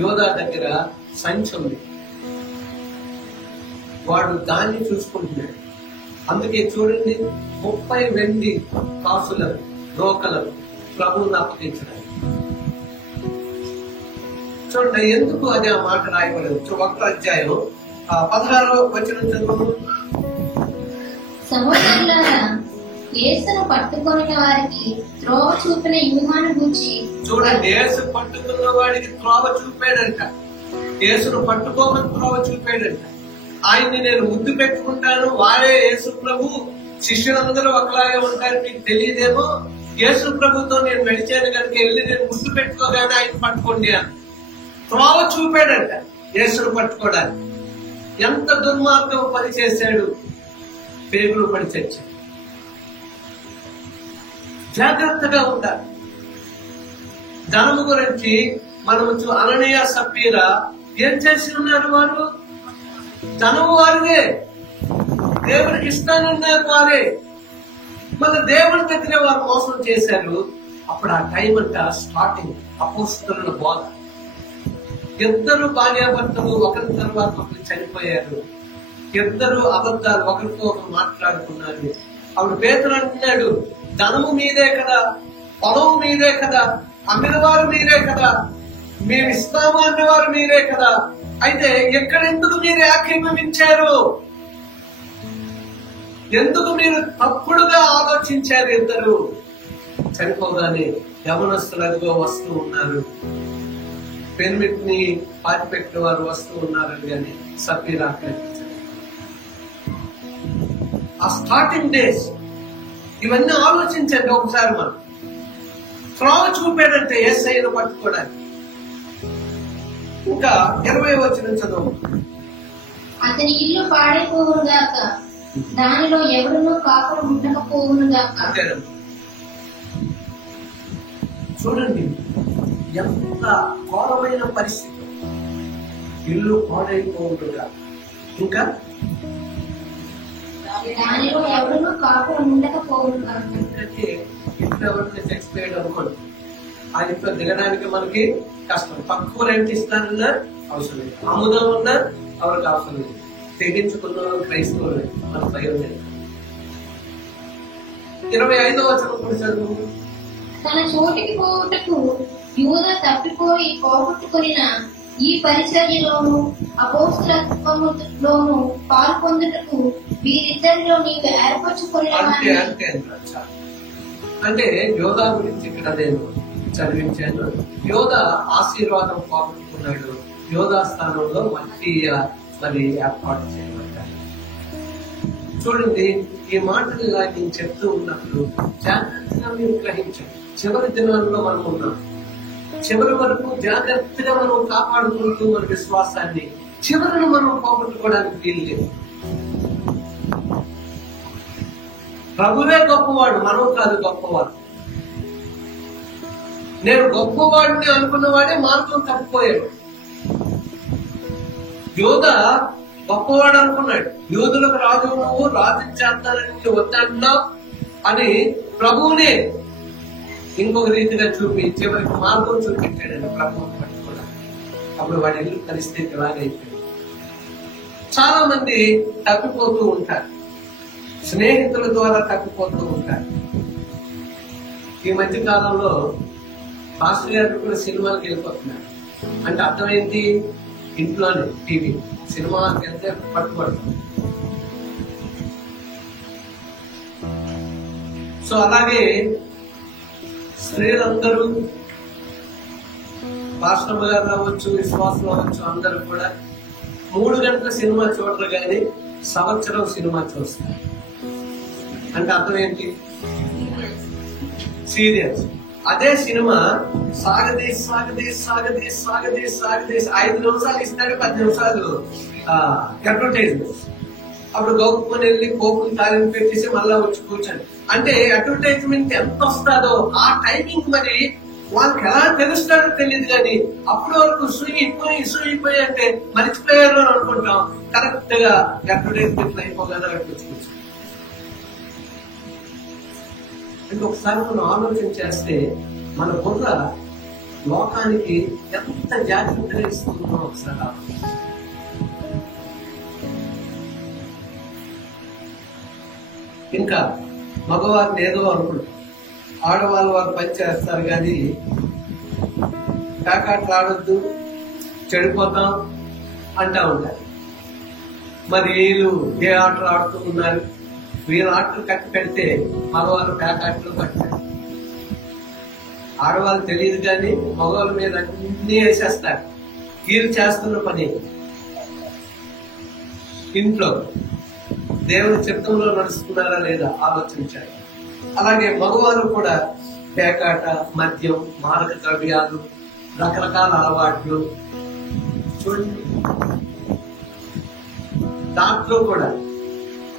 యోధా దగ్గర సంచి ఉంది, వాడు దాన్ని చూసుకుంటున్నాడు. అందుకే చూడండి, 30 వెండి కాసులను రోకలను ప్రభువుని అప్పగించడానికి. చూడండి ఎందుకు అది ఆ మాట రాయబడదు. 1వ అధ్యాయం 16వ వచనం చదువు. సహోదరులారా, యేసును పట్టుకొనిన వారికి త్రోవ చూపిన యూహాను గూర్చి. చూడండి, యేసు పట్టుకున్న వాడికి త్రోవ చూపాడంట. యేసును పట్టుకోమని త్రోవ చూపాడంట. ఆయన్ని నేను ముద్దు పెట్టుకుంటాను, వారే యేసు ప్రభు, శిష్యులందరూ ఒకలాగే ఉంటారు, మీకు తెలియదేమో. యేసు ప్రభుతో నేను నడిచాను కనుక వెళ్ళి నేను ముద్దు పెట్టుకోగానే ఆయన పట్టుకోండి అని త్రోవ చూపాడంట యేసును పట్టుకోవడానికి. ఎంత దుర్మార్గం పని చేశాడు, పేగులు పడి చచ్చాడు. జాగ్రత్తగా ఉండాలి. ధనము గురించి మనము అననీయ సప్పీరా ఏం చేసి ఉన్నారు? వారు ధనము వారిదే, దేవుడికి ఇస్తానన్నారు వారే, మన దేవుడి దగ్గరే వారు మోసం చేశారు. అప్పుడు ఆ టైం అంట స్టార్టింగ్ అపోస్తలుల బోధ. 2 భార్యాభర్తలు ఒకరి తర్వాత ఒకరు చనిపోయారు. 2 అబద్ధాలు ఒకరితో ఒకరు మాట్లాడుకున్నారు. అప్పుడు పేతురు అంటున్నాడు, ధనము మీదే కదా, పొలం మీదే కదా, అమ్మిన వారు మీరే కదా, మేము ఇస్తాము అన్నవారు మీరే కదా, అయితే ఎక్కడెందుకు మీరు ఏకీభవించారు? ఎందుకు మీరు తప్పుడుగా ఆలోచించారు? 2 చనిపోగానే యవనస్తులుగా వస్తూ ఉన్నారు, పెన్మిట్ని పాతిపెట్టిన వారు వస్తూ ఉన్నారు కానీ సఫీరా ఆ స్టార్టింగ్ డేస్ ఇవన్నీ ఆలోచించండి ఒకసారి. మనం త్రోవ చూపాడంటే యేసయ్యను పట్టుకోవడానికి. ఇంకా 20వ వచనం చదువు. అతని ఇల్లు పాడైపోవును గాక, దానిలో ఎవరునూ కాపురం ఉండకపోవును గాక. చూడండి ఎంత ఘోరమైన పరిస్థితి. ఇల్లు పాడైపోవునుగా, ఇంకా దానిలో ఎవరునూ కాపురం ఉండకపోవును గాక. ఎందుకంటే ఇంట్లో ఎవరిని చచ్చిపోయాడు అనుకోండి, ఆ ఇంట్లో దిగడానికి మనకి కష్టం. తక్కువ రెంట్ ఇస్తానన్నా అవసరం లేదు, అమ్ముదామన్నా ఎవరికి అవసరం లేదు. తెగించుకున్న క్రైస్తవులు మన భయం లేదు. 25వ వచనం కూడా చదువు. తన చోటికి పోవుటకు యూదా తప్పిపోయి పోగొట్టుకున్న ఈ పరిచర్యలోను అపోస్తలత్వములోను పాల్పొందుటకు వీరిద్దరిలో నీవు ఏర్పరచుకునే అంటే యోధా గురించి ఇక్కడ నేను చదివించాను. యోధా ఆశీర్వాదం పోగొట్టుకున్నాడు. యోధా స్థానంలో మత్తీయ మరి ఏర్పాటు చేయబడ్డాడు. చూడండి, ఈ మాటలు ఇలా నేను చెప్తూ ఉన్నప్పుడు జాగ్రత్తగా మీరు గ్రహించండి. చివరి దినాల్లో మనం ఉన్నాం. చివరి వరకు జాగ్రత్తగా మనం కాపాడుకుంటూ మన విశ్వాసాన్ని చివరిని మనం పోగొట్టుకోవడానికి వీలు లేదు. ప్రభువే గొప్పవాడు, మనం కాదు గొప్పవాడు. నేను గొప్పవాడిని అనుకున్నవాడే మార్గం తప్పిపోయాడు. యోధ గొప్పవాడు అనుకున్నాడు. యోధులకు రాజు నువ్వు రాజు చేస్తానని వద్దన్నావు అని ప్రభువునే ఇంకొక రీతిగా చూపి చివరికి మార్గం చూపించాడు ప్రభువుని పట్టుకోవడానికి. అప్పుడు వాడి ఇల్లు పరిస్థితి ఎలాగైపోయింది. చాలా మంది తప్పిపోతూ ఉంటారు, స్నేహితుల ద్వారా తప్పిపోతూ ఉంటారు. ఈ మధ్య కాలంలో పాస్టర్ గారు కూడా సినిమాలకు వెళ్ళిపోతున్నారు. అంటే అర్థమైంది, ఇంట్లోనే టీవీ సినిమాకి వెళ్తే పట్టుబడతాం. సో అలాగే స్త్రీలందరూ పాస్టర్ గారు అవ్వచ్చు, విశ్వాసం అవ్వచ్చు, అందరూ కూడా 3 గంటల సినిమా చూడరు కానీ సంవత్సరం సినిమా చూస్తారు. అంటే అర్థం ఏంటి? సీరియస్. అదే సినిమా సాగదీసి 5 నిమిషాలు ఇస్తాడు, 10 నిమిషాలు అడ్వర్టైజ్మెంట్. అప్పుడు గౌకుని వెళ్ళి కోపుని తాలింపు పెట్టేసి మళ్ళా వచ్చి కూర్చొని, అంటే అడ్వర్టైజ్మెంట్ ఎంత వస్తుందో ఆ టైమింగ్ మరి వాళ్ళకి ఎలా తెలుస్తాడో తెలియదు. కానీ అప్పటి వరకు సూయిపోయి అంటే మర్చిపోయారు అని అనుకుంటాం. కరెక్ట్ గా అడ్వర్టైజ్మెంట్ అయిపోగానే అక్కడికి వచ్చి కూర్చొని. అంటే ఒకసారి మనం ఆలోచన చేస్తే మన బుర్ర లోకానికి ఎంత జాగ్రత్తగా ఇస్తుందో ఒకసారి ఆలోచన. ఇంకా మగవారిని ఏదో అనుకుంటాం, ఆడవాళ్ళు వారు పని చేస్తారు కానీ కాకాట్లు ఆడొద్దు, చెడిపోతాం అంటా ఉంటారు. మరి వీళ్ళు ఏ ఆటలు ఆడుతూ ఉన్నారు, వీళ్ళు ఆటలు కట్టి పెడితే మగవాళ్ళు ప్యాకాట్లు కట్టారు. ఆడవాళ్ళు తెలియదు కానీ మగవాళ్ళ మీద అన్ని వేసేస్తారు. వీళ్ళు చేస్తున్న పని ఇంట్లో దేవుని చిత్తంలో నడుస్తున్నారా లేదా ఆలోచించాలి. అలాగే మగవారు కూడా పేకాట, మద్యం, మాదక ద్రవ్యాలు, రకరకాల అలవాట్లు చూడండి. దాంట్లో కూడా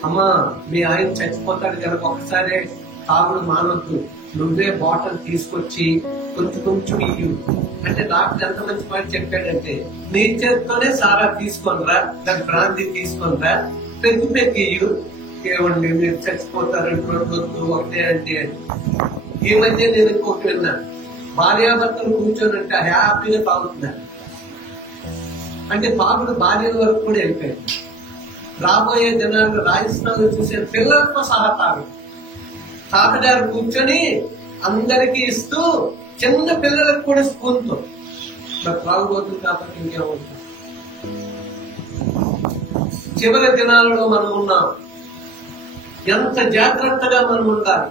అమ్మా మీ ఆయన చచ్చిపోతాడు కనుక ఒకసారి తాగుడు మానొద్దు, నువ్వే బాటిల్ తీసుకొచ్చి కొంచెం ఇయ్యు అంటే డాక్టర్ ఎంత మంచి మాట చెప్పాడంటే, నీ చేతితోనే సారా తీసుకొనిరా, దాని బ్రాంతి తీసుకొనిరా, పెగ్గి ఇయ్యు, ఏమండి మీరు చచ్చిపోతారంటే వద్దు ఒకటే అంటే అని. ఈ మధ్య నేను ఇంకొకటి విన్నాను, భార్యాభర్తలు కూర్చొని హ్యాపీగా తాగుతున్నారు. అంటే తాగుడు భార్యల వరకు కూడా వెళ్ళిపోయాడు. రాబోయే దినాల్లో రాజస్థాన్ చూసే పిల్లలతో సహా తాతగారు కూర్చొని అందరికీ ఇస్తూ చిన్న పిల్లలకు కూడా స్పూన్తో త్రాగుబోతుంది. కాబట్టి ఇంకేమవుతుంది? చివరి దినాలలో మనం ఉన్నాం. ఎంత జాగ్రత్తగా మనం ఉండాలి,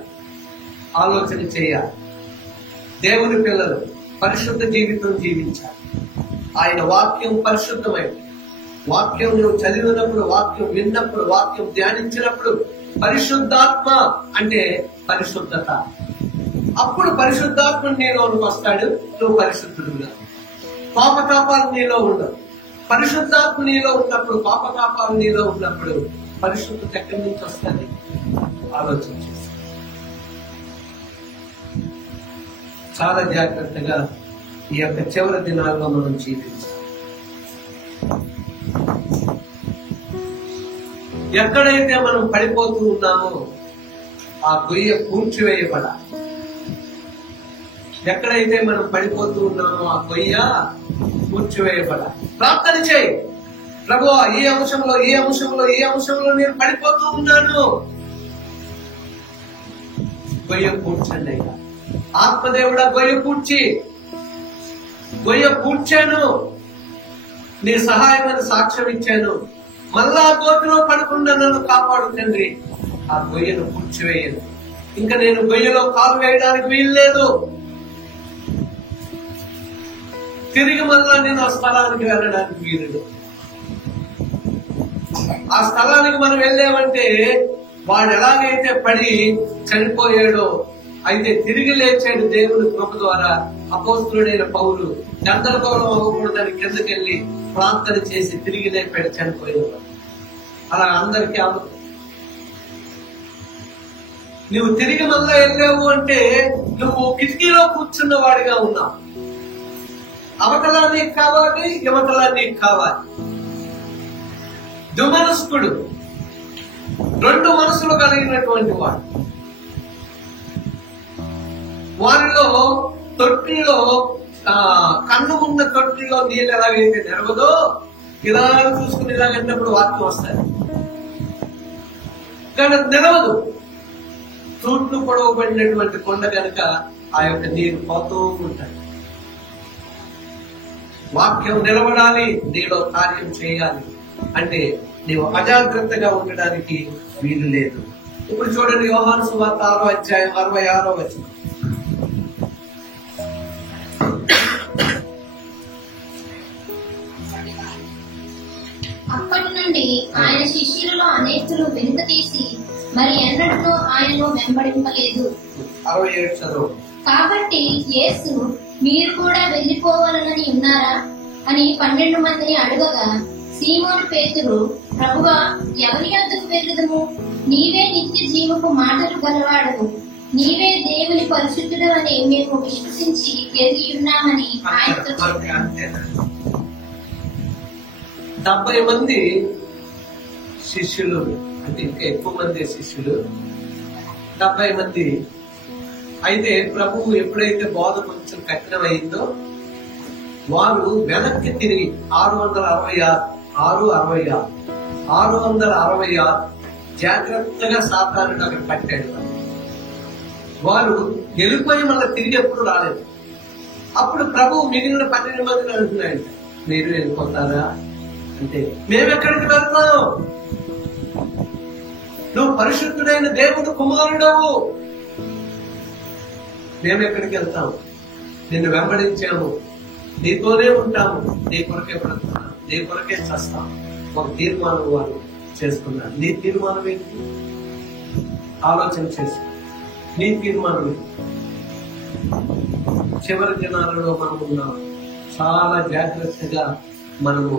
ఆలోచన చేయాలి. దేవుని పిల్లలు పరిశుద్ధ జీవితం జీవించాలి. ఆయన వాక్యం పరిశుద్ధమైనది. వాక్యం నువ్వు చదివినప్పుడు, వాక్యం విన్నప్పుడు, వాక్యం ధ్యానించినప్పుడు పరిశుద్ధాత్మ అంటే పరిశుద్ధత. అప్పుడు పరిశుద్ధాత్మ నీలోనికి వస్తాడు, నువ్వు పరిశుద్ధుడుగా. పాపతాపాలు నీలో ఉండవు. పరిశుద్ధాత్మ నీలో ఉన్నప్పుడు, పాపతాపాలు నీలో ఉన్నప్పుడు పరిశుద్ధత ఎక్కడి నుంచి వస్తుంది? ఆలోచన చేసి చాలా జాగ్రత్తగా ఈ యొక్క చివరి దినాల్లో మనం జీవించాలి. ఎక్కడైతే మనం పడిపోతూ ఉన్నామో ఆ గొయ్య కూర్చివేయబడాలి. ఎక్కడైతే మనం పడిపోతూ ఉన్నామో ఆ గొయ్య కూర్చివేయబడాలి. ప్రార్థన చేయి, ప్రభువా ఈ అంశంలో నేను పడిపోతూ ఉన్నాను, గొయ్య కూర్చండి. ఆత్మదేవుడా గొయ్య కూర్చాను, నీ సహాయమైన సాక్ష్యం ఇచ్చాను, మళ్ళా గోతిలో పడకుండా నన్ను కాపాడు తండ్రి. ఆ గొయ్యను కూర్చివేయను, ఇంకా నేను గొయ్యలో కాలు వేయడానికి వీల్లేదు. తిరిగి మళ్ళా నేను ఆ స్థలానికి వెళ్ళడానికి వీలు. ఆ స్థలానికి మనం వెళ్ళామంటే వాడు ఎలాగైతే పడి చనిపోయాడో అయితే తిరిగి లేచాడు దేవుని కృప ద్వారా. అపోస్తులుడైన పౌలు గందరగోళం అవ్వకూడదని కిందకెళ్లి ప్రార్థన చేసి తిరిగి లేపాడు చనిపోయిన. అలా అందరికీ అవ్వదు. నువ్వు తిరిగి మళ్ళా వెళ్ళావు అంటే నువ్వు కిటికీలో కూర్చున్న వాడిగా ఉన్నావు. అవతలా నీకు కావాలి, యువతలా నీకు కావాలి. దుమనస్కుడు, రెండు మనసులు కలిగినటువంటి వాడు. వారిలో తొట్టిలో కన్ను ఉన్న తొట్టిలో నీళ్ళు ఎలాగైతే నిలవదో ఇలా చూసుకుని ఇలాగన్నప్పుడు వాక్యం వస్తాయి. కానీ నిలవదు. తూట్లు పొడవబడినటువంటి కొండ కనుక ఆ యొక్క నీరు పోతూ ఉంటాయి. వాక్యం నిలబడాలి, నీలో కార్యం చేయాలి అంటే నీవు అజాగ్రత్తగా ఉండడానికి వీలు లేదు. ఇప్పుడు చూడండి, యోహాను సువార్త 6వ అధ్యాయం 66వ వచనం. అప్పటి నుండి ఆయన శిష్యులలో అనేకులు వెనుక తీసి మరి ఎన్నడూ ఆయనను వెంబడింపలేదు. 67 చదువు. కాబట్టి యేసు, మీరు కూడా వెళ్లిపోవాలని ఉన్నారా అని 12 మందిని అడగగా, సీమోను పేతురు, ప్రభువా, ఎవరి యొద్దకు వెళ్ళుదుము? నీవే నిత్య జీవపు మాటలు గలవాడవు, నీవే దేవుని పరిశుద్ధుడు అని మేము విశ్వసించి ఎరిగి ఉన్నామని ఆయనతో చెప్పారు. 70 మంది శిష్యులు, అంటే ఇంకా ఎక్కువ మంది శిష్యులు, 70 మంది. అయితే ప్రభువు ఎప్పుడైతే బోధ కొంచెం కఠినమైందో వారు వెనక్కి తిరిగి 666 జాగ్రత్తగా సాతానుడు అక్కడ పట్టాడు. వారు వెళ్ళిపోయి మళ్ళీ తిరిగి ఎప్పుడు రాలేదు. అప్పుడు ప్రభువు మిగిలిన 12 మందిని అంటున్నాడు, మీరు వెళ్ళిపోతారా అంటే, మేమెక్కడికి వెళ్తాం? నువ్వు పరిశుద్ధుడైన దేవుడు కుమారుడవు, మేమెక్కడికి వెళ్తాం? నిన్ను వెంబడించాము, నీతోనే ఉంటాము, నీ కొరకే పడుతున్నాం, నీ కొరకే చేస్తాం. ఒక తీర్మానం వారు చేసుకున్నారు. నీ తీర్మానం ఏంటి? ఆలోచన చేసి నీ తీర్మానం ఏంటి? చివరి దినాలలో మనం ఉన్నాం. చాలా జాగ్రత్తగా మనము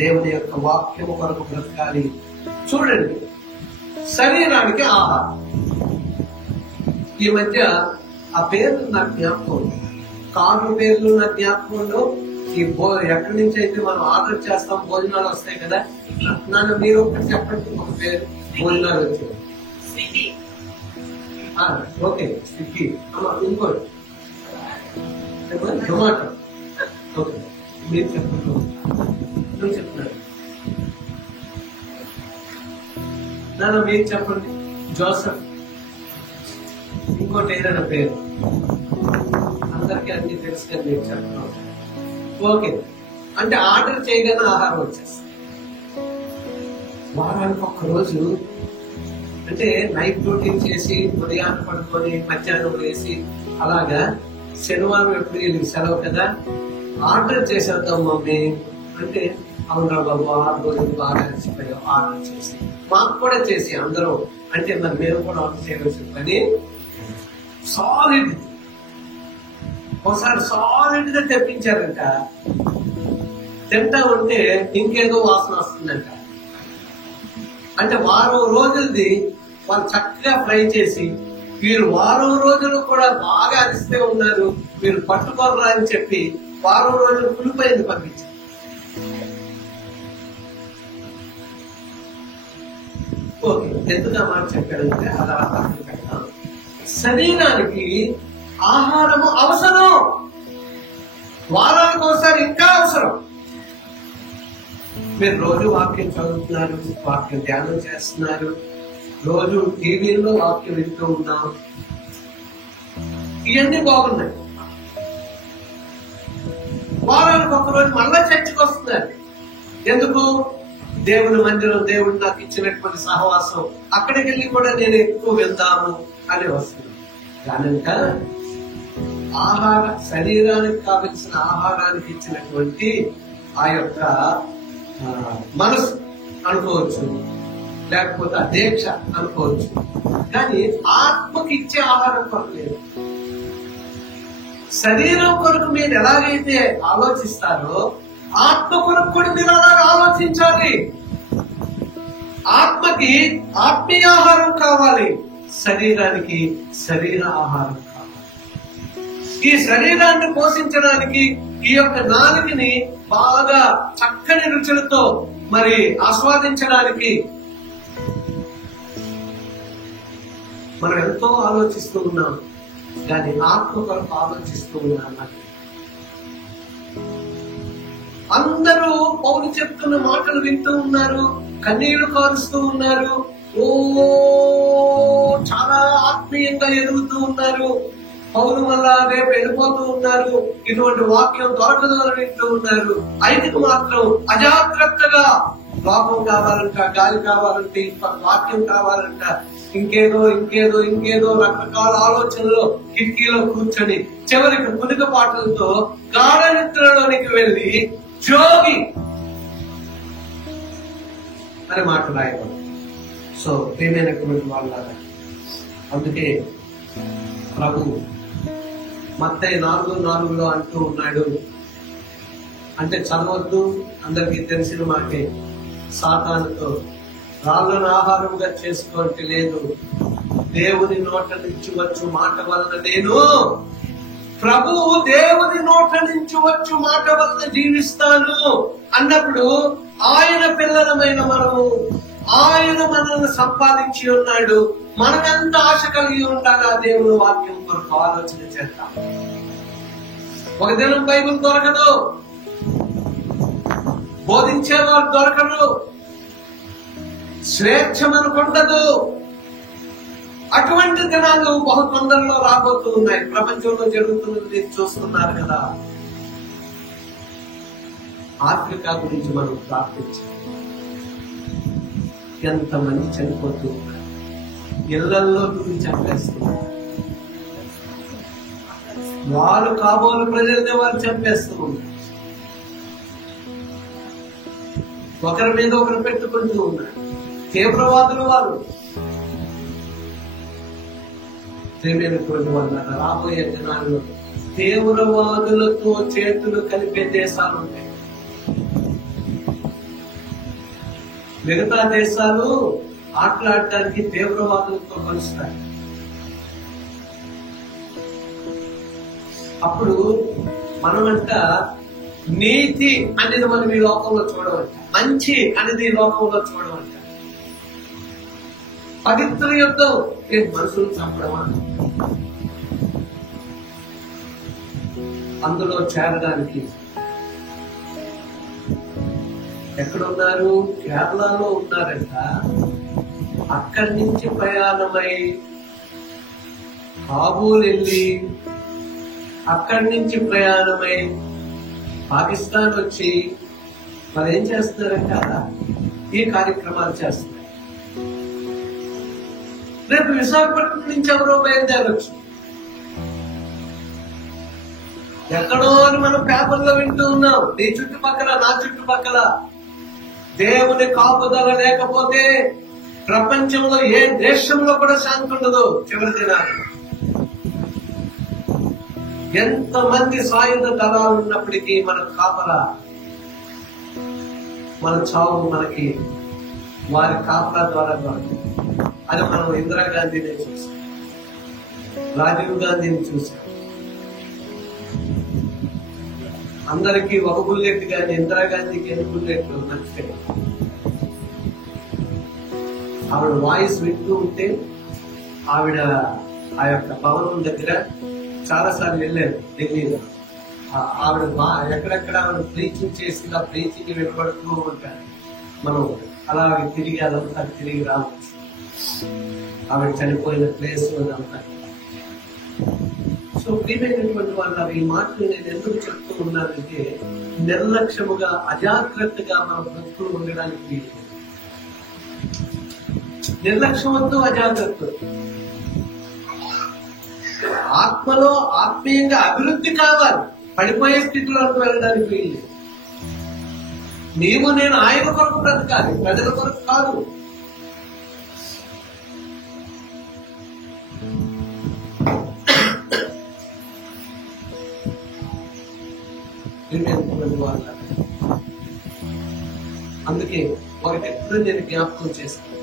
దేవుని యొక్క వాక్యము కొరకు బ్రతకాలి. చూడండి, శరీరానికి ఆహారం. ఈ మధ్య ఆ పేర్లు నా జ్ఞాపకం, కార్డు పేర్లు నా జ్ఞాపకంలో. ఈ ఎక్కడి నుంచి అయితే మనం ఆర్డర్ చేస్తాం, భోజనాలు వస్తాయి కదా, నన్ను మీరు ఒకటి చెప్పండి, ఒక పేరు భోజనాలు వచ్చాయి. Okay, Swiggy. ఇంకోటి టొమాటో. ఓకే, మీరు చెప్పండి, నువ్వు చెప్తున్నారు. నాన్న మీరు చెప్పండి, జోసెఫ్. ఇంకోటి ఏదైనా పేరు అందరికీ అన్ని తెలుసు కదా, మీరు చెప్తున్నాం. ఓకే, అంటే ఆర్డర్ చేయగానే ఆహారం వచ్చేస్తుంది. వారానికి ఒక్కరోజు అంటే నైట్ డ్యూటీ చేసి ఉదయాన్ని పడుకొని మధ్యాహ్నం వేసి అలాగా శనివారం ఎప్పుడు వీళ్ళకి సెలవు కదా, ఆర్డర్ చేసేద్దాం మమ్మీ అంటే, అవునరా బాబు 6 రోజులు బాగా అలసిపోయావు, ఆర్డర్ చేసి మాకు కూడా చేసి అందరూ అంటే మరి మేము కూడా ఆర్డర్ చేయవలసిన పని. సాలిడ్, ఒకసారి సాలిడ్ గా తెప్పించారంట. తింటా ఉంటే ఇంకేదో వాసన వస్తుందంట. అంటే వారం రోజులది వాళ్ళు చక్కగా ఫ్రై చేసి, వీరు వారం రోజులు కూడా బాగా అలసిపోయి ఉన్నారు, మీరు పట్టుకోరా అని చెప్పి వారం రోజులు కులిపోయింది పంపించారు. ఓకే, ఎందుకు మాట చెప్పాడంటే అలా అర్థం పెడతాం. శరీరానికి ఆహారము అవసరం, వారానికి ఒకసారి ఇంకా అవసరం. మీరు రోజు వాక్యం చదువుతున్నారు, వాక్యం ధ్యానం చేస్తున్నారు, రోజు టీవీలో వాక్యం వింటూ ఉన్నాం, ఇవన్నీ బాగున్నాయి. వారానికి ఒకరోజు మళ్ళా చర్చకు వస్తున్నారు. ఎందుకు? దేవుని మందిరం, దేవుడు నాకు ఇచ్చినటువంటి సహవాసం, అక్కడికి వెళ్ళి కూడా నేను ఎక్కువ వెళ్తాను అని వస్తుంది. కనుక శరీరానికి కావలసిన ఆహారానికి ఇచ్చినటువంటి ఆ యొక్క మనసు అనుకోవచ్చు, లేకపోతే ఆ దీక్ష అనుకోవచ్చు. కానీ ఆత్మకి ఇచ్చే ఆహారం కొరకు లేదు. శరీరం కొరకు మీరు ఎలాగైతే ఆలోచిస్తారో ఆత్మ కొరకు కూడా మీరు అలాగే ఆలోచించాలి. ఆత్మకి ఆత్మీయ ఆహారం కావాలి, శరీరానికి శరీర ఆహారం కావాలి. ఈ శరీరాన్ని పోషించడానికి ఈ యొక్క నాలుకని బాగా చక్కని రుచులతో మరి ఆస్వాదించడానికి మనం ఎంతో ఆలోచిస్తూ ఉన్నాం, కానీ ఆత్మ కొరకు ఆలోచిస్తూ ఉన్నాం. అందరూ పౌలు చెప్తున్న మాటలు వింటూ ఉన్నారు, కన్నీళ్లు కారుస్తూ ఉన్నారు, ఓ చాలా ఆత్మీయంగా ఎదుగుతూ ఉన్నారు. పౌలు వల్ల రేపు వెళ్ళిపోతూ ఉన్నారు, ఇటువంటి వాక్యం దొరకదు అని వింటూ ఉన్నారు. అయితే మాత్రం అజాగ్రత్తగా లోపం కావాలంట, గాలి కావాలంటే, వాక్యం కావాలంట, ఇంకేదో ఇంకేదో ఇంకేదో రకరకాల ఆలోచనలు కిటికీలో కూర్చొని చివరికి మునిగ పాటలతో గాఢ నిద్రలోనికి వెళ్లి జోగి అని మాట రాయడం. సో ప్రియమైనటువంటి వాళ్ళ అందుకే ప్రభు మత్తయి 4:4 అంటూ ఉన్నాడు, అంటే చదవద్దు, అందరికీ తెలిసిన మాటే, సాతానుతో రాళ్ళను ఆహారంగా చేసుకోవటం లేదు, దేవుని నోట నుంచి వచ్చు మాట వలన నేను ప్రభువు దేవుని నోట నుంచి వచ్చు మాట వలన జీవిస్తాను అన్నప్పుడు ఆయన పిల్లలమైన మనము, ఆయన మనల్ని సంపాదించి ఉన్నాడు. మనం ఎంత ఆశ కలిగి ఉండాలా దేవుని వాక్యం కొరకు ఆలోచన చేద్దాం. ఒక దినం బైబిల్ దొరకదు, బోధించేవారు దొరకరు, స్వేచ్ఛ మనకుండదు. అటువంటి దినాలు బహు తొందరలో రాబోతూ ఉన్నాయి. ప్రపంచంలో జరుగుతున్నది చూస్తున్నారు కదా. ఆఫ్రికా గురించి మనం ప్రార్థించాలి. ఎంతమంది చనిపోతూ ఉన్నారు, ఇళ్లలో గురించి చంపేస్తున్నారు, వారు కాబోలు ప్రజలనే వారు చంపేస్తూ ఉన్నారు, ఒకరి మీద ఒకరు పెట్టుకుంటూ ఉన్నారు. తీవ్రవాదులు వారు. రాబోయే దినాల్లో తీవ్రవాదులతో చేతులు కలిపే దేశాలు ఉంటాయి. మిగతా దేశాలు ఆటలాడటానికి తీవ్రవాదులతో కలుస్తాయి. అప్పుడు మనమంట నీతి అనేది మనం ఈ లోకంలో చూడవచ్చు, మంచి అనేది ఈ లోకంలో చూడవచ్చు. పవిత్ర యుద్ధం మనుషులు చంపడమా, అందులో చేరడానికి ఎక్కడున్నారు? కేరళలో ఉన్నారంట. అక్కడి నుంచి ప్రయాణమై కాబూల్ వెళ్ళి అక్కడి నుంచి ప్రయాణమై పాకిస్తాన్ వచ్చి మరి ఏం చేస్తున్నారంట, ఈ కార్యక్రమాలు చేస్తున్నారు. రేపు విశాఖపట్నం నుంచి ఎవరో బయలుదేరొచ్చు. ఎక్కడో అని మనం పేపర్లో వింటూ ఉన్నాం. నీ చుట్టుపక్కల, నా చుట్టుపక్కల దేవుని కాపుదల లేకపోతే ప్రపంచంలో ఏ దేశంలో కూడా శాంతి ఉండదు. చివరి దినాలు ఎంతమంది సాయుధ దళాలు ఉన్నప్పటికీ మన కాపలా, మన చావు మనకి వారి కాపలా ద్వారా దొరకదు. అది మనం ఇందిరాగాంధీని చూసాం, రాజీవ్ గాంధీని చూసాం. అందరికీ ఒక బుల్లెట్, కానీ ఇందిరాగాంధీకి 8 బుల్లెట్లు నచ్చాయి. ఆవిడ వాయిస్ వింటూ ఉంటే, ఆవిడ ఆ యొక్క భవనం దగ్గర చాలా సార్లు వెళ్ళారు ఢిల్లీలో. ఆవిడ ఎక్కడెక్కడ ఆవిడ ప్రీచింగ్ చేసి ఆ ప్రీచింగ్ వినపడుతూ ఉంటారు. మనం అలాగే తిరిగి అదంతా తిరిగి రావచ్చు. ఆవిడ చనిపోయిన ప్లేస్ అంతా. సో ప్రియమైనటువంటి వాళ్ళు ఈ మాటలు నేను ఎందుకు చెప్తూ ఉన్నానంటే, నిర్లక్ష్యముగా అజాగ్రత్తగా మన భక్తులు ఉండడానికి నిర్లక్ష్యం వద్దు, అజాగ్రత్త. ఆత్మలో ఆత్మీయంగా అభివృద్ధి కావాలి, పడిపోయే స్థితిలోకి వెళ్ళడానికి వీలు. నీవు నేను ఆయన కొరకు బ్రతకాలి, ప్రజల కొరకు కాదు. ప్రియమైనటువంటి వాళ్ళ. అందుకే ఒకటి ఎప్పుడు నేను జ్ఞాపకం చేస్తాను,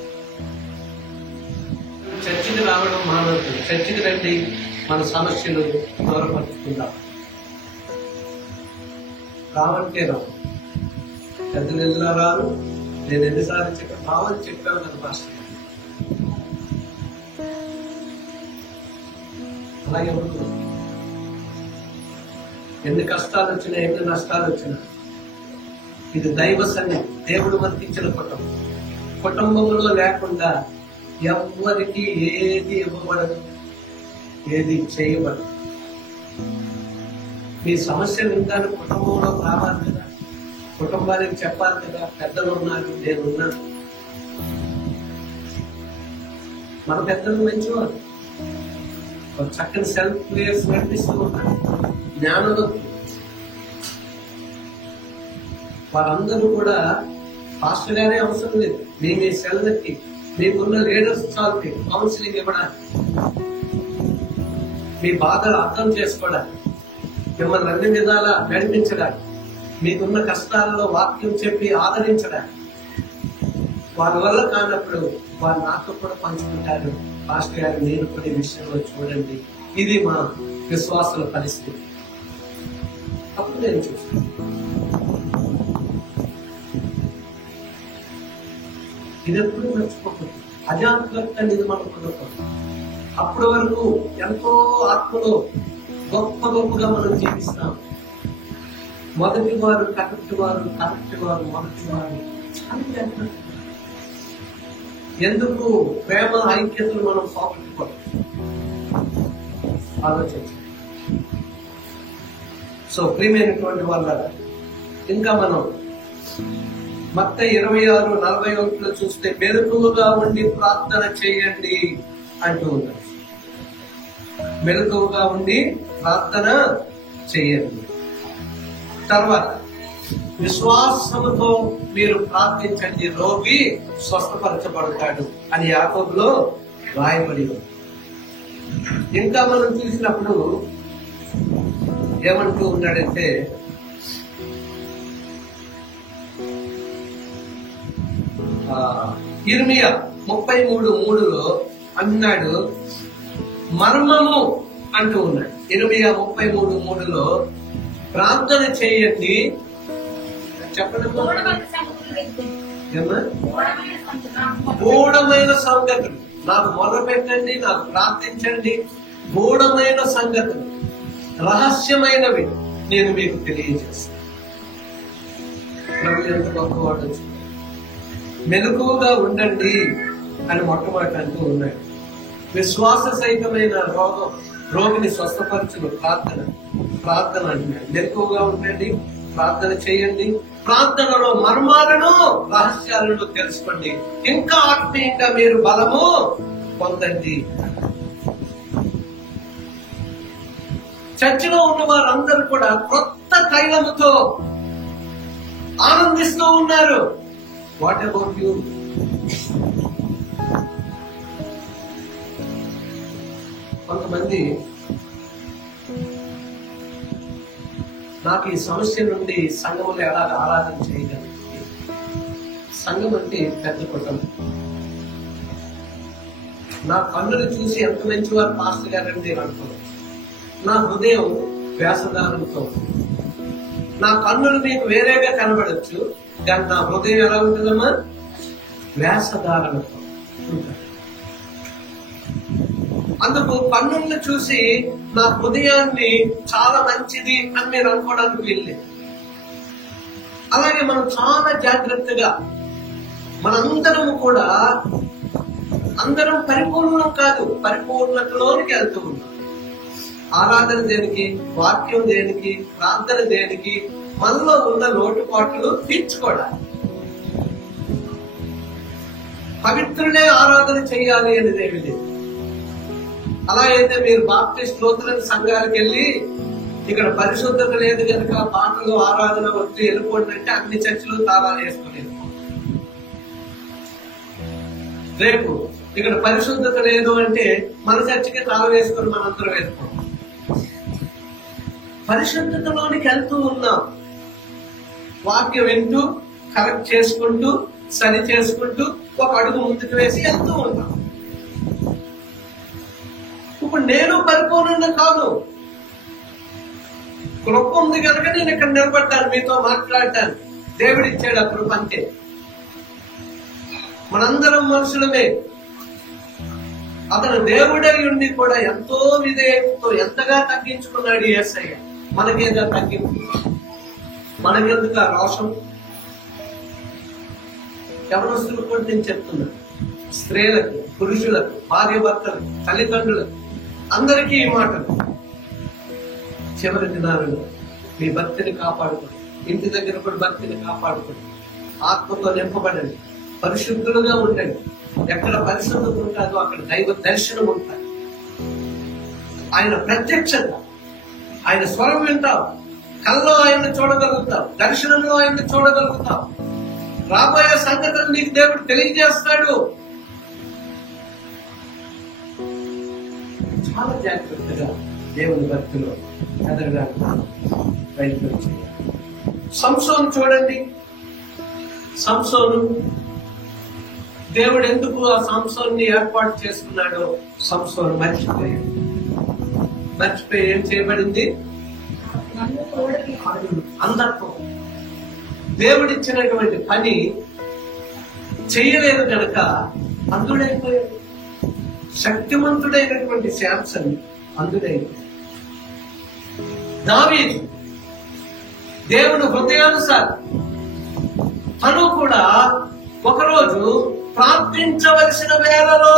చర్చికి రావడం మానవద్దు. చర్చికి రండి, మన సమస్యలు దూరపరుచుకుందాం. రావంటే రావు, పెద్దలు ఎలా రారు. నేను ఎన్నిసార్లు చెప్పాను, రావని చెప్పాను కదా పాస్టర్ గారు. అలాగే ఉంటుంది. ఎన్ని కష్టాలు వచ్చినా, ఎన్ని నష్టాలు వచ్చినా, ఇది దైవ సన్నిధి, దేవుడు వర్తించిన కుటుంబం. కుటుంబంలో లేకుండా ఎవరికి ఏది ఇవ్వబడదు, ఏది చేయబడదు. మీ సమస్యలు వింటాను కుటుంబంలో రావాలి కదా, కుటుంబానికి చెప్పాలి కదా, పెద్దలు ఉన్నారు, నేనున్నాను. మన పెద్దలు మంచివారు, ఒక చక్కని సెల్ఫ్ ప్లేయర్స్ నడిపిస్తూ ఉన్నారు, జ్ఞానవంతులు. వారందరూ కూడా పాస్టర్ గానే అవసరం లేదు. మీ సెల్కి మీకున్న లీడర్స్ చాలు కౌన్సిలింగ్ ఇవ్వడానికి, మీ బాధలు అర్థం చేసుకోవడానికి, మిమ్మల్ని అన్ని విధాలా నడిపించడానికి, మీకున్న కష్టాలలో వాక్యం చెప్పి ఆదరించడానికి. వారి వల్ల కానప్పుడు వారు నాతో కూడా పంచుకుంటారు. పాస్టర్ గారు నేను కూడా ఈ విషయంలో చూడండి, ఇది మా విశ్వాసుల పరిస్థితి. అప్పుడు నేను చూస్తాను. ఇది ఎప్పుడు మర్చిపోకూడదు. అజాగ్రత్త అనేది మనం పొందకూడదు. అప్పటి వరకు ఎంతో ఆత్మలో గొప్ప గొప్పగా మనం జీవిస్తాం. మొదటి వారు కరెక్ట్ వారు, కరెక్ట్ వారు మొదటి వారు. ఎందుకు ప్రేమ ఐక్యతలు మనం పోగొట్టుకోవాలి, ఆలోచించాలి. సో ప్రియమైనటువంటి వాళ్ళ, ఇంకా మనం మత్తయి 26:41 చూస్తే మెలకువగా ఉండి ప్రార్థన చేయండి అంటూ ఉన్నారు. మెలకువగా ఉండి ప్రార్థన చేయండి. తర్వాత విశ్వాసముతో మీరు ప్రార్థించండి, రోగి స్వస్థపరచబడతాడు అని యాకోబులో రాయబడి ఉంది. ఇంకా మనం చూసినప్పుడు ఏమంటూ ఉన్నాడంటే, ఇర్మియా 33:3 అన్నాడు, మర్మము అంటూ ఉన్నాడు. ఇర్మియా 33:3 ప్రార్థన చేయండి. చెప్పండి, గూఢమైన సంగతులు నాకు మొర్ర పెట్టండి, నాకు ప్రార్థించండి. గూఢమైన సంగతులు, రహస్యమైనవి నేను మీకు తెలియజేస్తాను. ప్రభు ఎంత గొప్పవాడు. మెలకువగా ఉండండి అని మొట్టమొదటి అంటూ ఉన్నాడు. విశ్వాస సహితమైన రోగిని స్వస్థపరచును ప్రార్థన అంటున్నాడు. మెలకువగా ఉండండి, ప్రార్థన చేయండి. ప్రార్థనలో మర్మాలను, రహస్యాలను తెలుసుకోండి. ఇంకా ఆత్మీయంగా మీరు బలము పొందండి. చర్చిలో ఉన్న వారందరూ కూడా కొత్త తైలముతో ఆనందిస్తూ ఉన్నారు. What about you? కొంతమంది నాకు ఈ సమస్య నుండి సంఘంలో ఎలా ఆరాధన చేయగలిగింది. సంఘం అంటే పెద్ద కుటుంబం. నా కన్నులు చూసి ఎంత మంచివారు పాస్టర్ గారని నేను అనుకోవచ్చు. నా హృదయం వ్యాసదారంతో, నా కన్నులు మీకు వేరేగా కనబడచ్చు, కానీ నా హృదయం ఎలా ఉంటుందమ్మా? వ్యాసదారణతో ఉంటుంది. అందుకు కన్నులను చూసి నా హృదయాన్ని చాలా మంచిది అని మీరు అనుకోవడానికి వీల్లేదు. అలాగే మనం చాలా జాగ్రత్తగా, మనందరము కూడా అందరం పరిపూర్ణం కాదు, పరిపూర్ణతలోనికి వెళ్తూ ఉన్నాం. ఆరాధన దేనికి, వాక్యం దేనికి, ప్రార్థన దేనికి? మనలో ఉన్న లోటుపాట్లు తీర్చుకోవడానికి. పవిత్రులే ఆరాధన చేయాలి అనేది ఏమి లేదు. అలా అయితే మీరు బాప్టిస్ట్ లోతుల సంఘాలకు వెళ్ళి ఇక్కడ పరిశుద్ధత లేదు కనుక పాటలు ఆరాధన వచ్చి వెళ్ళిపోండి అంటే అన్ని చర్చలు తాళాలు వేసుకోలేదు. రేపు ఇక్కడ పరిశుద్ధత లేదు అంటే మన చర్చకి తాళం వేసుకొని మనందరం వేసుకోండి. పరిశుద్ధతలోనికి వెళ్తూ ఉన్నాం. వాక్యం వింటూ కరెక్ట్ చేసుకుంటూ సరి చేసుకుంటూ ఒక అడుగు ముందుకు వేసి వెళ్తూ ఉంటాం. ఇప్పుడు నేను పరిపూర్ణ కాదు, కృప ఉంది కనుక నేను ఇక్కడ నిలబడ్డాను, మీతో మాట్లాడటాను. దేవుడు ఇచ్చాడు ఆ కృప అంతే. మనందరం మనుషులమే. అతను దేవుడై ఉండి కూడా ఎంతో విధేయతతో ఎంతగా తగ్గించుకున్నాడు యేసయ్య. మనకేదో తగ్గింపు, మనకెందుకు ఆ రోషం? యవనస్తులు కూడా నేను చెప్తున్నా, స్త్రీలకు, పురుషులకు, భార్య భర్తలకు, తల్లిదండ్రులకు, అందరికీ ఈ మాటలు. చివరి దినాలలో మీ భక్తిని కాపాడుకోండి, ఇంటి దగ్గర కూడా భక్తిని కాపాడుకోండి, ఆత్మతో నింపబడండి, పరిశుద్ధులుగా ఉండండి. ఎక్కడ పరిశుద్ధత ఉంటుందో అక్కడ దైవ దర్శనం ఉంటుంది. ఆయన ప్రత్యక్షత, ఆయన స్వరం వింటావు, కల్లో ఆయన్ని చూడగలుగుతావు, దర్శనంలో ఆయన్ని చూడగలుగుతావు. రాబోయే సంగతులు నీకు దేవుడు తెలియజేస్తాడు. చాలా జాగ్రత్తగా దేవుని భక్తిలో ఎదగడానికి ప్రయత్నం చేయాలి. సంసోను చూడండి. సంసోను దేవుడు ఎందుకు ఆ సంసోన్ని ఏర్పాటు చేసుకున్నాడో సంసోను మర్చిపోయి ఏం చేయబడింది? అందత్వం. దేవుడిచ్చినటువంటి పని చెయ్యలేదు కనుక అంధుడైపోయాడు. శక్తిమంతుడైనటువంటి శాంసన్ అంధుడైపోయాడు. దావీదు దేవుని హృదయానుసారం తను కూడా ఒకరోజు ప్రార్థించవలసిన వేళలో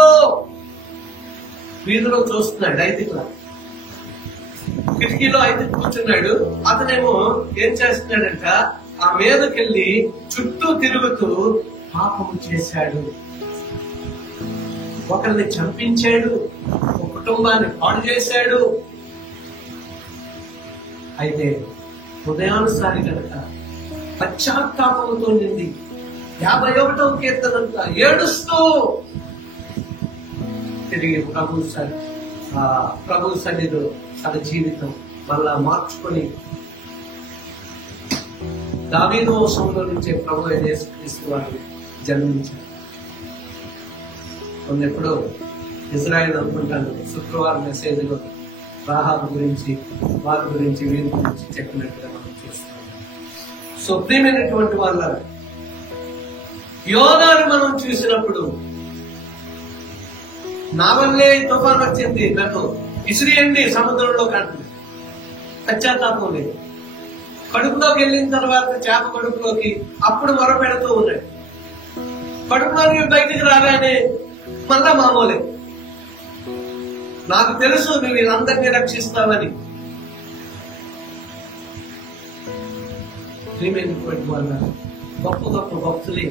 వీధిలో చూస్తున్నాడు. 5 క్లాస్ కిటికీలో 5 కూర్చున్నాడు. అతనేమో ఏం చేస్తున్నాడంట, ఆ మీదకెళ్ళి చుట్టూ తిరుగుతూ పాపము చేశాడు, ఒకరిని చంపించాడు, ఒక కుటుంబాన్ని పాడు చేశాడు. అయితే హృదయానుసారి కనుక పశ్చాత్తాపంతో నిండి 51వ కీర్తనంతా ఏడుస్తూ తిరిగి ప్రభు సన్నిధిలో తన జీవితం మళ్ళా మార్చుకొని దావీదు వంశంలో నుంచే ప్రభు అయిన యేసుక్రీస్తు వారు జన్మించారు. ఎప్పుడో ఇజ్రాయెల్ అనుకుంటాను శుక్రవారం మెసేజ్లో రాహాబు గురించి, వారి గురించి, వీరి గురించి చెప్పినట్టుగా మనం చూస్తున్నాం. సో ప్రియమైనటువంటి వాళ్ళ యోనాను మనం చూసినప్పుడు నా వల్లే తుఫాన్ వచ్చింది, నన్ను ఇసిరియండి సముద్రంలో కంటే పశ్చాత్తాపం లేదు. కడుపులోకి వెళ్ళిన తర్వాత చేప కడుపులోకి అప్పుడు మొరపెడుతూ ఉన్నాడు. కడుపులోకి బయటికి రాగానే మళ్ళా మామూలే. నాకు తెలుసు నువ్వు వీళ్ళందరినీ రక్షిస్తావని. ప్రియమైనటువంటి వాళ్ళ గొప్ప గొప్ప భక్తులే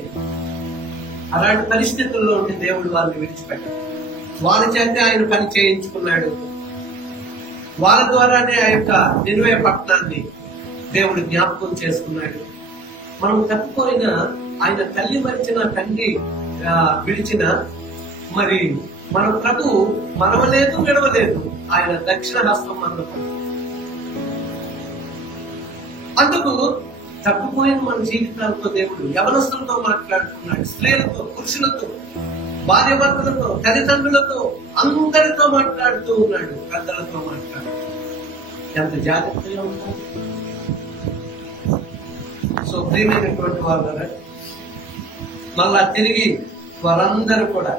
అలాంటి పరిస్థితుల్లో ఉండి దేవుడు వాళ్ళని విడిచిపెట్టాడు. వాళ్ళ చేతే ఆయన పని చేయించుకున్నాడు. వాళ్ళ ద్వారానే ఆ యొక్క నినివే పట్టణాన్ని దేవుడు జ్ఞాపకం చేసుకున్నాడు. మనం తప్పిపోయిన ఆయన తల్లి మరిచిన, తండ్రి విడిచిన, మరి మన ప్రభు మనవలేదు, విడవలేదు. ఆయన దక్షిణ హస్తం మనకు. అందుకు తప్పిపోయిన మన జీవితాలతో దేవుడు యవనస్తులతో మాట్లాడుతున్నాడు, స్త్రీలతో, పురుషులతో, భార్య భర్తలతో, తల్లిదండ్రులతో, అందరితో మాట్లాడుతూ ఉన్నాడు, పెద్దలతో మాట్లాడు. ఎంత జాగ్రత్తగా ఉంటారు. సో ప్రియమైనటువంటి వాళ్ళ మళ్ళా తిరిగి వారందరూ కూడా,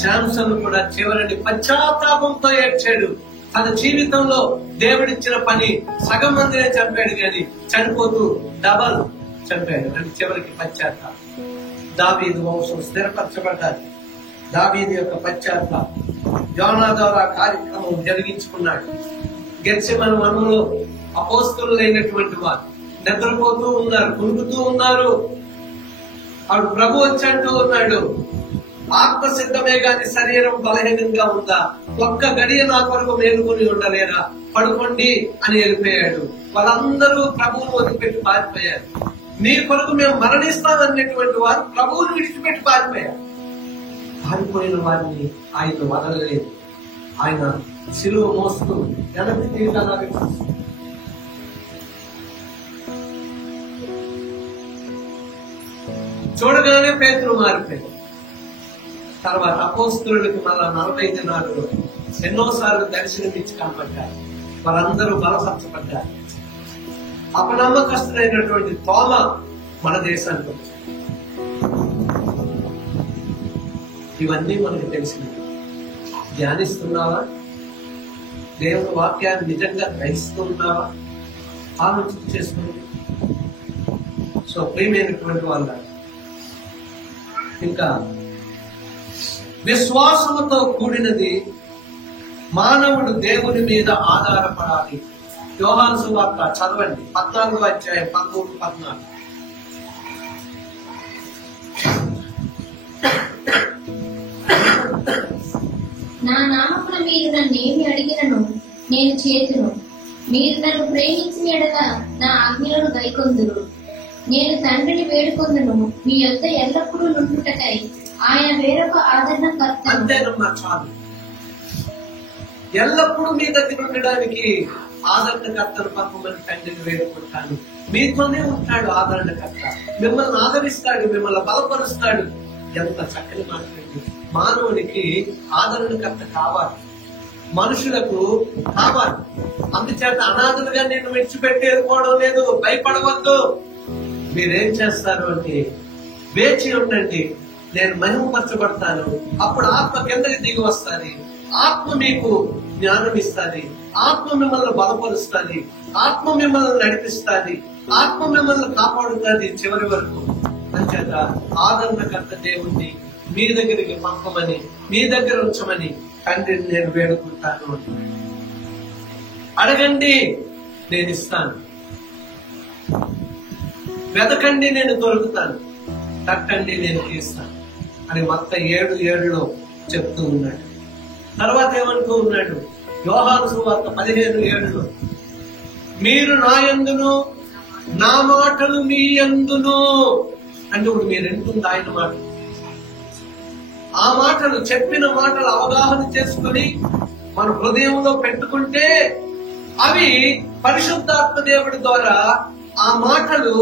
శాంసన్ కూడా చివరిని పశ్చాత్తాపంతో ఏడ్చాడు. తన జీవితంలో దేవుడిచ్చిన పని సగం మందినే చంపాడు, కానీ చనిపోతూ డబల్ చంపాడు. అంటే చివరికి పశ్చాత్తాపం. దావీదు వంశం స్థిరపరచబడ్డారు. దావీదు యొక్క పశ్చాత్తాపం యోనా ద్వారా కార్యక్రమం జరిగించుకున్నాడు. గెత్సెమనే వనంలో అపోస్తలులైనటువంటి వారు నిద్రపోతూ ఉన్నారు, కుంగుతూ ఉన్నారు. అప్పుడు ప్రభు వచ్చంటూ ఉన్నాడు, ఆత్మ సిద్ధమే గాని శరీరం బలహీనంగా ఉందా? ఒక్క గడియ నా కొరకు మేలుకొని ఉండలేరా? పడుకోండి అని వెళ్ళిపోయాడు. వాళ్ళందరూ ప్రభువును వదిలిపెట్టి పారిపోయారు. నీ కొరకు మేము మరణిస్తామనేటువంటి వారు ప్రభువును విడిచిపెట్టి పారిపోయారు. పారిపోయిన వారిని ఆయన వదలలేదు. ఆయన శిలువ మోస్తూ వెనక్కి తిరిగి అలాగే చూడగానే పేతురు మారిపోయాడు. తర్వాత అపోస్తలుడికి మళ్ళా 40 దినాలు ఎన్నోసార్లు దర్శనమిచ్చి కనపడ్డారు. వారందరూ బలపరచబడ్డారు. అపనమ్మకస్తుడైనటువంటి తోమ మన దేశానికి వచ్చాడు. ఇవన్నీ మనకు తెలిసినవి. ధ్యానిస్తున్నావా? దేవుని వాక్యాన్ని నిజంగా గ్రహిస్తున్నావా? ఆలోచన చేసుకుంది. సో ప్రియమైనటువంటి వాళ్ళ ఇంకా విశ్వాసముతో కూడినది మానవుడు దేవుని మీద ఆధారపడాలి. యోహాను సువార్త చదవండి, 14వ అధ్యాయం 13, 14. నా నామమున మీరు నన్నేమి అడిగినను నేను చేతును. మీరు నన్ను ప్రేమించిన ఎడల నా ఆజ్ఞలను గైకొందురు. నేను తండ్రిని వేడుకొందును, మీ యొద్ద ఎల్లప్పుడూ నుండుటకై ఆయన వేరొక ఆదరణకర్త. అంతేనమ్మా, చాలు. ఎల్లప్పుడూ మీ దగ్గర ఉండడానికి ఆదరణకర్తను పంపమని తండ్రిని వేడుకుంటాను. మీతోనే ఉంటాడు ఆదరణకర్త. మిమ్మల్ని ఆదరిస్తాడు, మిమ్మల్ని బలపరుస్తాడు. ఎంత చక్కని మాట్లాడి. మానవునికి ఆదరణకర్త కావాలి, మనుషులకు కావాలి. అందుచేత అనాథలుగా నేను విడిచిపెట్టి వెళ్ళిపోవడం లేదు. భయపడవద్దు. మీరేం చేస్తారు అంటే వేచి ఉండండి, నేను మహిమపరచబడతాను. అప్పుడు ఆత్మ కిందకి దిగి వస్తుంది. ఆత్మ మీకు జ్ఞానం ఇస్తుంది. ఆత్మ మిమ్మల్ని బలపరుస్తుంది. ఆత్మ మిమ్మల్ని నడిపిస్తుంది. ఆత్మ మిమ్మల్ని కాపాడుతుంది చివరి వరకు. అంచేత ఆదరణకర్త దేవుణ్ణి మీ దగ్గరికి పంపమని, మీ దగ్గర ఉంచమని తండ్రిని నేను వేడుకుంటాను. అడగండి, నేను ఇస్తాను. వెతకండి, నేను దొరుకుతాను. తట్టండి, నేను తీస్తాను అని మొత్తం 7:7 చెప్తూ ఉన్నాడు. తర్వాత ఏమంటూ ఉన్నాడు? యోహాను సువార్త 15:7 మీరు నా యందును, నా మాటలు మీ యందును. అంటే ఇప్పుడు మీరు వింటుంది ఆయన మాట. ఆ మాటలు, చెప్పిన మాటలు అవగాహన చేసుకుని మన హృదయంలో పెట్టుకుంటే అవి పరిశుద్ధాత్మ దేవుడి ద్వారా, ఆ మాటలు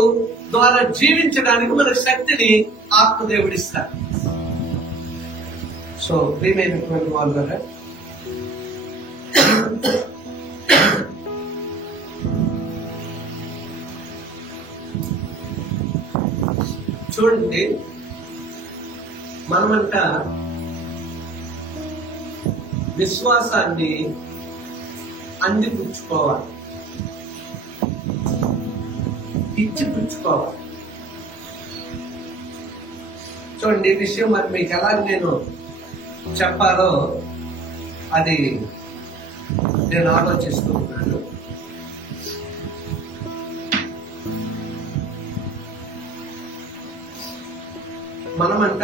ద్వారా జీవించడానికి మన శక్తిని ఆత్మదేవుడిస్తారు. సో ప్రియమైనటువంటి వాళ్ళ ద్వారా చూడండి, మనమంట విశ్వాసాన్ని అందిపుచ్చుకోవాలి, ఇచ్చిపుచ్చుకోవాలి. చూడండి, ఈ విషయం మరి మీకు ఎలా నేను చెప్పాలో అది నేను ఆలోచిస్తూ ఉన్నాను. మనమంట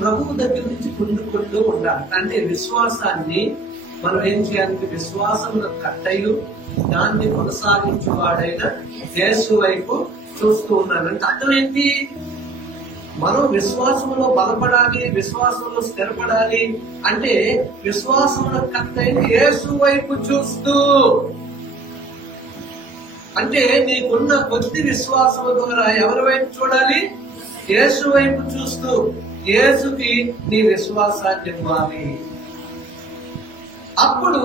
ప్రభువు దగ్గర నుంచి పొందుకుంటూ ఉండాలి. అంటే విశ్వాసాన్ని మనం ఏం చేయాలంటే విశ్వాసంలో కట్టయు దాన్ని కొనసాగించేవాడైన యేసు వైపు చూస్తూ ఉన్నాను. అంటే అర్థం ఏంటి? మనం విశ్వాసంలో బలపడాలి, విశ్వాసంలో స్థిరపడాలి. అంటే విశ్వాసంలో కట్టైన యేసు వైపు చూస్తూ, అంటే నీకున్న కొద్ది విశ్వాసం ద్వారా ఎవరి వైపు చూడాలి? యేసు వైపు చూస్తూ యేసుకి నీ విశ్వాసాన్ని ఇవ్వాలి. అప్పుడు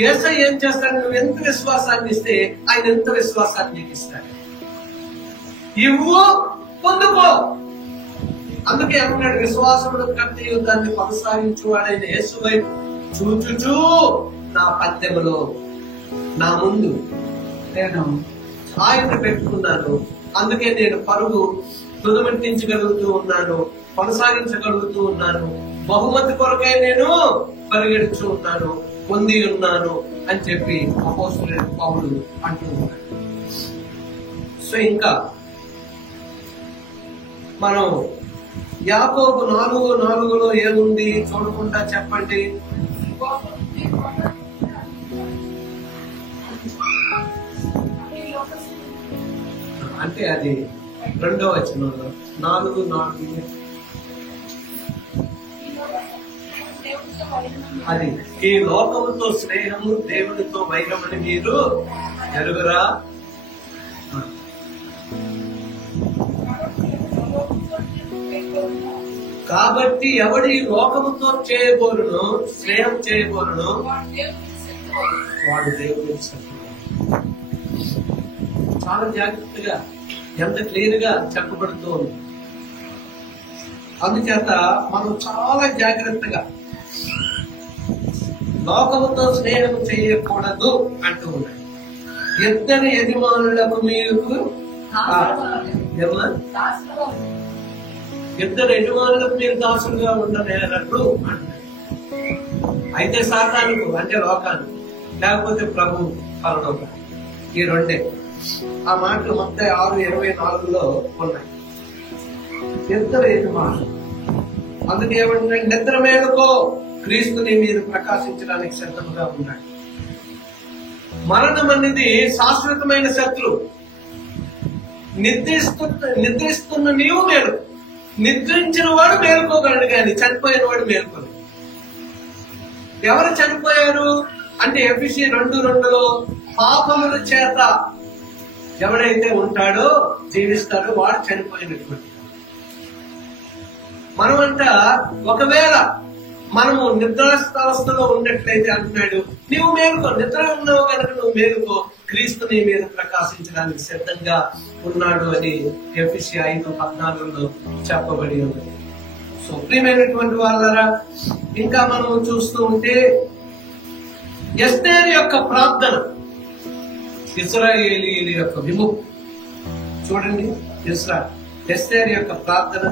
యేసయ్య ఏం చేస్తాడు? నువ్వు ఎంత విశ్వాసాన్ని ఇస్తే ఆయన ఎంత విశ్వాసాన్ని నీకు ఇస్తాడు. ఇవ్వు, పొందుకో. అందుకే ఏమన్నాడు? విశ్వాసమును కట్టి దాన్ని కొనసాగించువాడైన యేసు వైపు చూచుచూ నా పద్యములో నా ముందు నేను ఆయన పెట్టుకున్నాను. అందుకే నేను పరుగు తుదమట్టించగలుగుతూ ఉన్నాను, కొనసాగించగలుగుతూ ఉన్నాను. బహుమతి కొరకై నేను పరిగెడుతూ ఉన్నాను, పొంది ఉన్నాను అని చెప్పి అపోస్తలుడైన పౌలు అంటూ ఉన్నాడు. సో ఇంకా మనం యాకోబు 4:4 ఏముంది చూడకుండా చెప్పండి. అంటే అది 2వ వచనంలో 4:4 అది ఈ లోకముతో స్నేహము దేవునితో వైరమని మీరు ఎరుగురా. కాబట్టి ఎవడి లోకముతో చేయబోరును, స్నేహం చేయబోరును, వాడు దేవుని శత్రువు. చాలా జాగ్రత్తగా, ఎంత క్లియర్ గా చెప్పబడుతూ ఉంది. అందుచేత మనం చాలా జాగ్రత్తగా లోకముతో స్నేహం చేయకూడదు అంటూ ఉన్నాయి. ఇద్దరు యజమానులకు మీరు ఇద్దరు యజమానులకు మీరు దాసులుగా ఉండలేరట్టు అంటున్నారు. అయితే సాతానుకు అంటే లోకానికి, లేకపోతే ప్రభు పరలోకానికి, ఈ రెండే. ఆ మాటలు మొత్తం 6:24 ఉన్నాయి. ఇద్దరు యజమానులు. అందుకే ఏమంటే నిద్ర మేలుకో, క్రీస్తుని మీరు ప్రకాశించడానికి సిద్ధంగా ఉన్నాడు. మరణం అనేది శాశ్వతమైన శత్రువు. నిద్రిస్తున్న నీవు మేలు, నిద్రించిన వాడు మేలుకోగలడు కానీ చనిపోయిన వాడు మేలుకోడు. ఎవరు చనిపోయారు అంటే ఎఫెసీ 2:2 పాపముల చేత ఎవడైతే ఉంటాడో జీవిస్తాడో వాడు చనిపోయినటువంటి. మనమంట ఒకవేళ మనము నిద్రావస్థలో ఉన్నట్లయితే అంటున్నాడు, నీవు మేలుకో, నిద్ర ఉన్నావు కనుక నువ్వు మేలుకో, క్రీస్తుని మీద ప్రకాశించడానికి సిద్ధంగా ఉన్నాడు అని ఎఫెసీ 5:14 చెప్పబడి ఉంది. సో ప్రియమైనటువంటి వాళ్ళరా, ఇంకా మనం చూస్తూ ఉంటే ఎస్తేరు యొక్క ప్రార్థన, ఇశ్రాయేలీయుల యొక్క విముక్తి చూడండి. ఎస్తేరు యొక్క ప్రార్థన.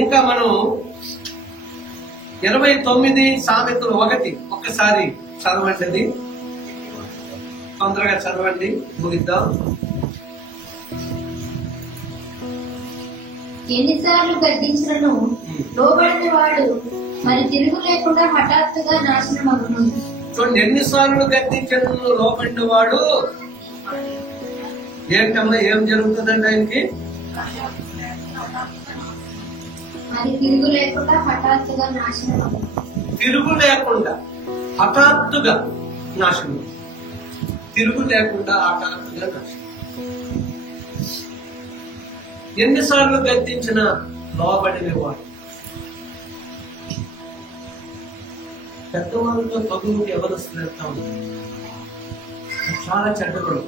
ఇంకా మనం 29 సామెతలు 1 ఒక్కసారి చదవండి, తొందరగా చదవండి, ముగిద్దాం. ఎన్నిసార్లు గద్దించినను లోబడిన వాడు మరి తిరుగు లేకుండా హఠాత్తుగా నాశనం అగును. చూడండి, ఎన్నిసార్లు గద్దించినను లోబడిన వాడు ఏంటమ్మా, ఏం జరుగుతుందండి ఆయనకి? మరి తిరుగు లేకుండా హఠాత్తుగా నాశనం అగును. తిరుగు లేకుండా హఠాత్తుగా నాశనం. తిరుగు లేకుండా హఠాత్తుగా నాశనం. ఎన్నిసార్లు గద్దించిన లోబడిన వాడు. పెద్దవాళ్ళతో తగులుకి ఎవరొస్తుంది చాలా చెడ్డగొడవ.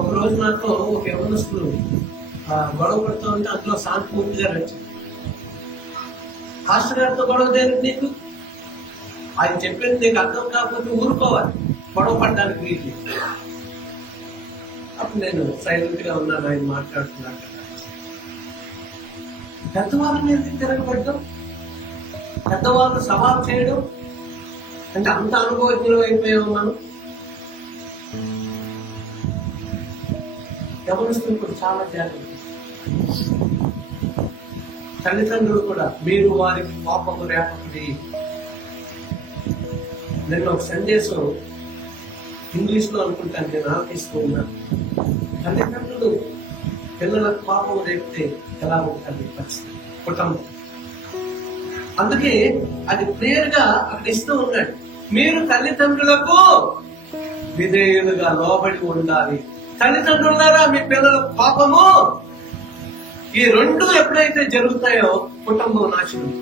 ఒక రోజు నాతో ఒక యవనస్తులు గొడవ పడుతూ ఉంటే అందులో శాంతిమూర్తిగా నచ్చింది. పాస్టర్ గారితో గొడవ దేనికి నీకు? ఆయన చెప్పింది నీకు అర్థం కాకపోతే ఊరుకోవాలి, గొడవ పడడానికి వీలు. అప్పుడు నేను సైలెంట్ గా ఉన్నాను, ఆయన మాట్లాడుతున్నాను కదా. పెద్దవాళ్ళని ఎందుకు తిరగబడ్డం, పెద్దవాళ్ళు సవాల్ చేయడం అంటే అంత అనుభవజ్ఞులు అయిపోయాము మనం. గమనిస్తుంది కూడా చాలా జాగ్రత్త. తల్లిదండ్రులు కూడా మీరు వారికి కోపము రేపకుడి. నేను ఒక సందేశం ఇంగ్లీష్ లో అనుకుంటాను, నేను ఆలోచిస్తూ ఉన్నాను. తల్లిదండ్రులు పిల్లలకు కోపం రేపితే ఎలా ఉంటుంది పరిస్థితి కుటుంబం. అందుకే అది క్లియర్ గా అక్కడ ఇస్తూ ఉన్నాడు, మీరు తల్లిదండ్రులకు విధేయులుగా లోబడి ఉండాలి. తల్లిదండ్రులారా మీ పిల్లల కోపము, ఈ రెండు ఎప్పుడైతే జరుగుతాయో కుటుంబం నాశనం.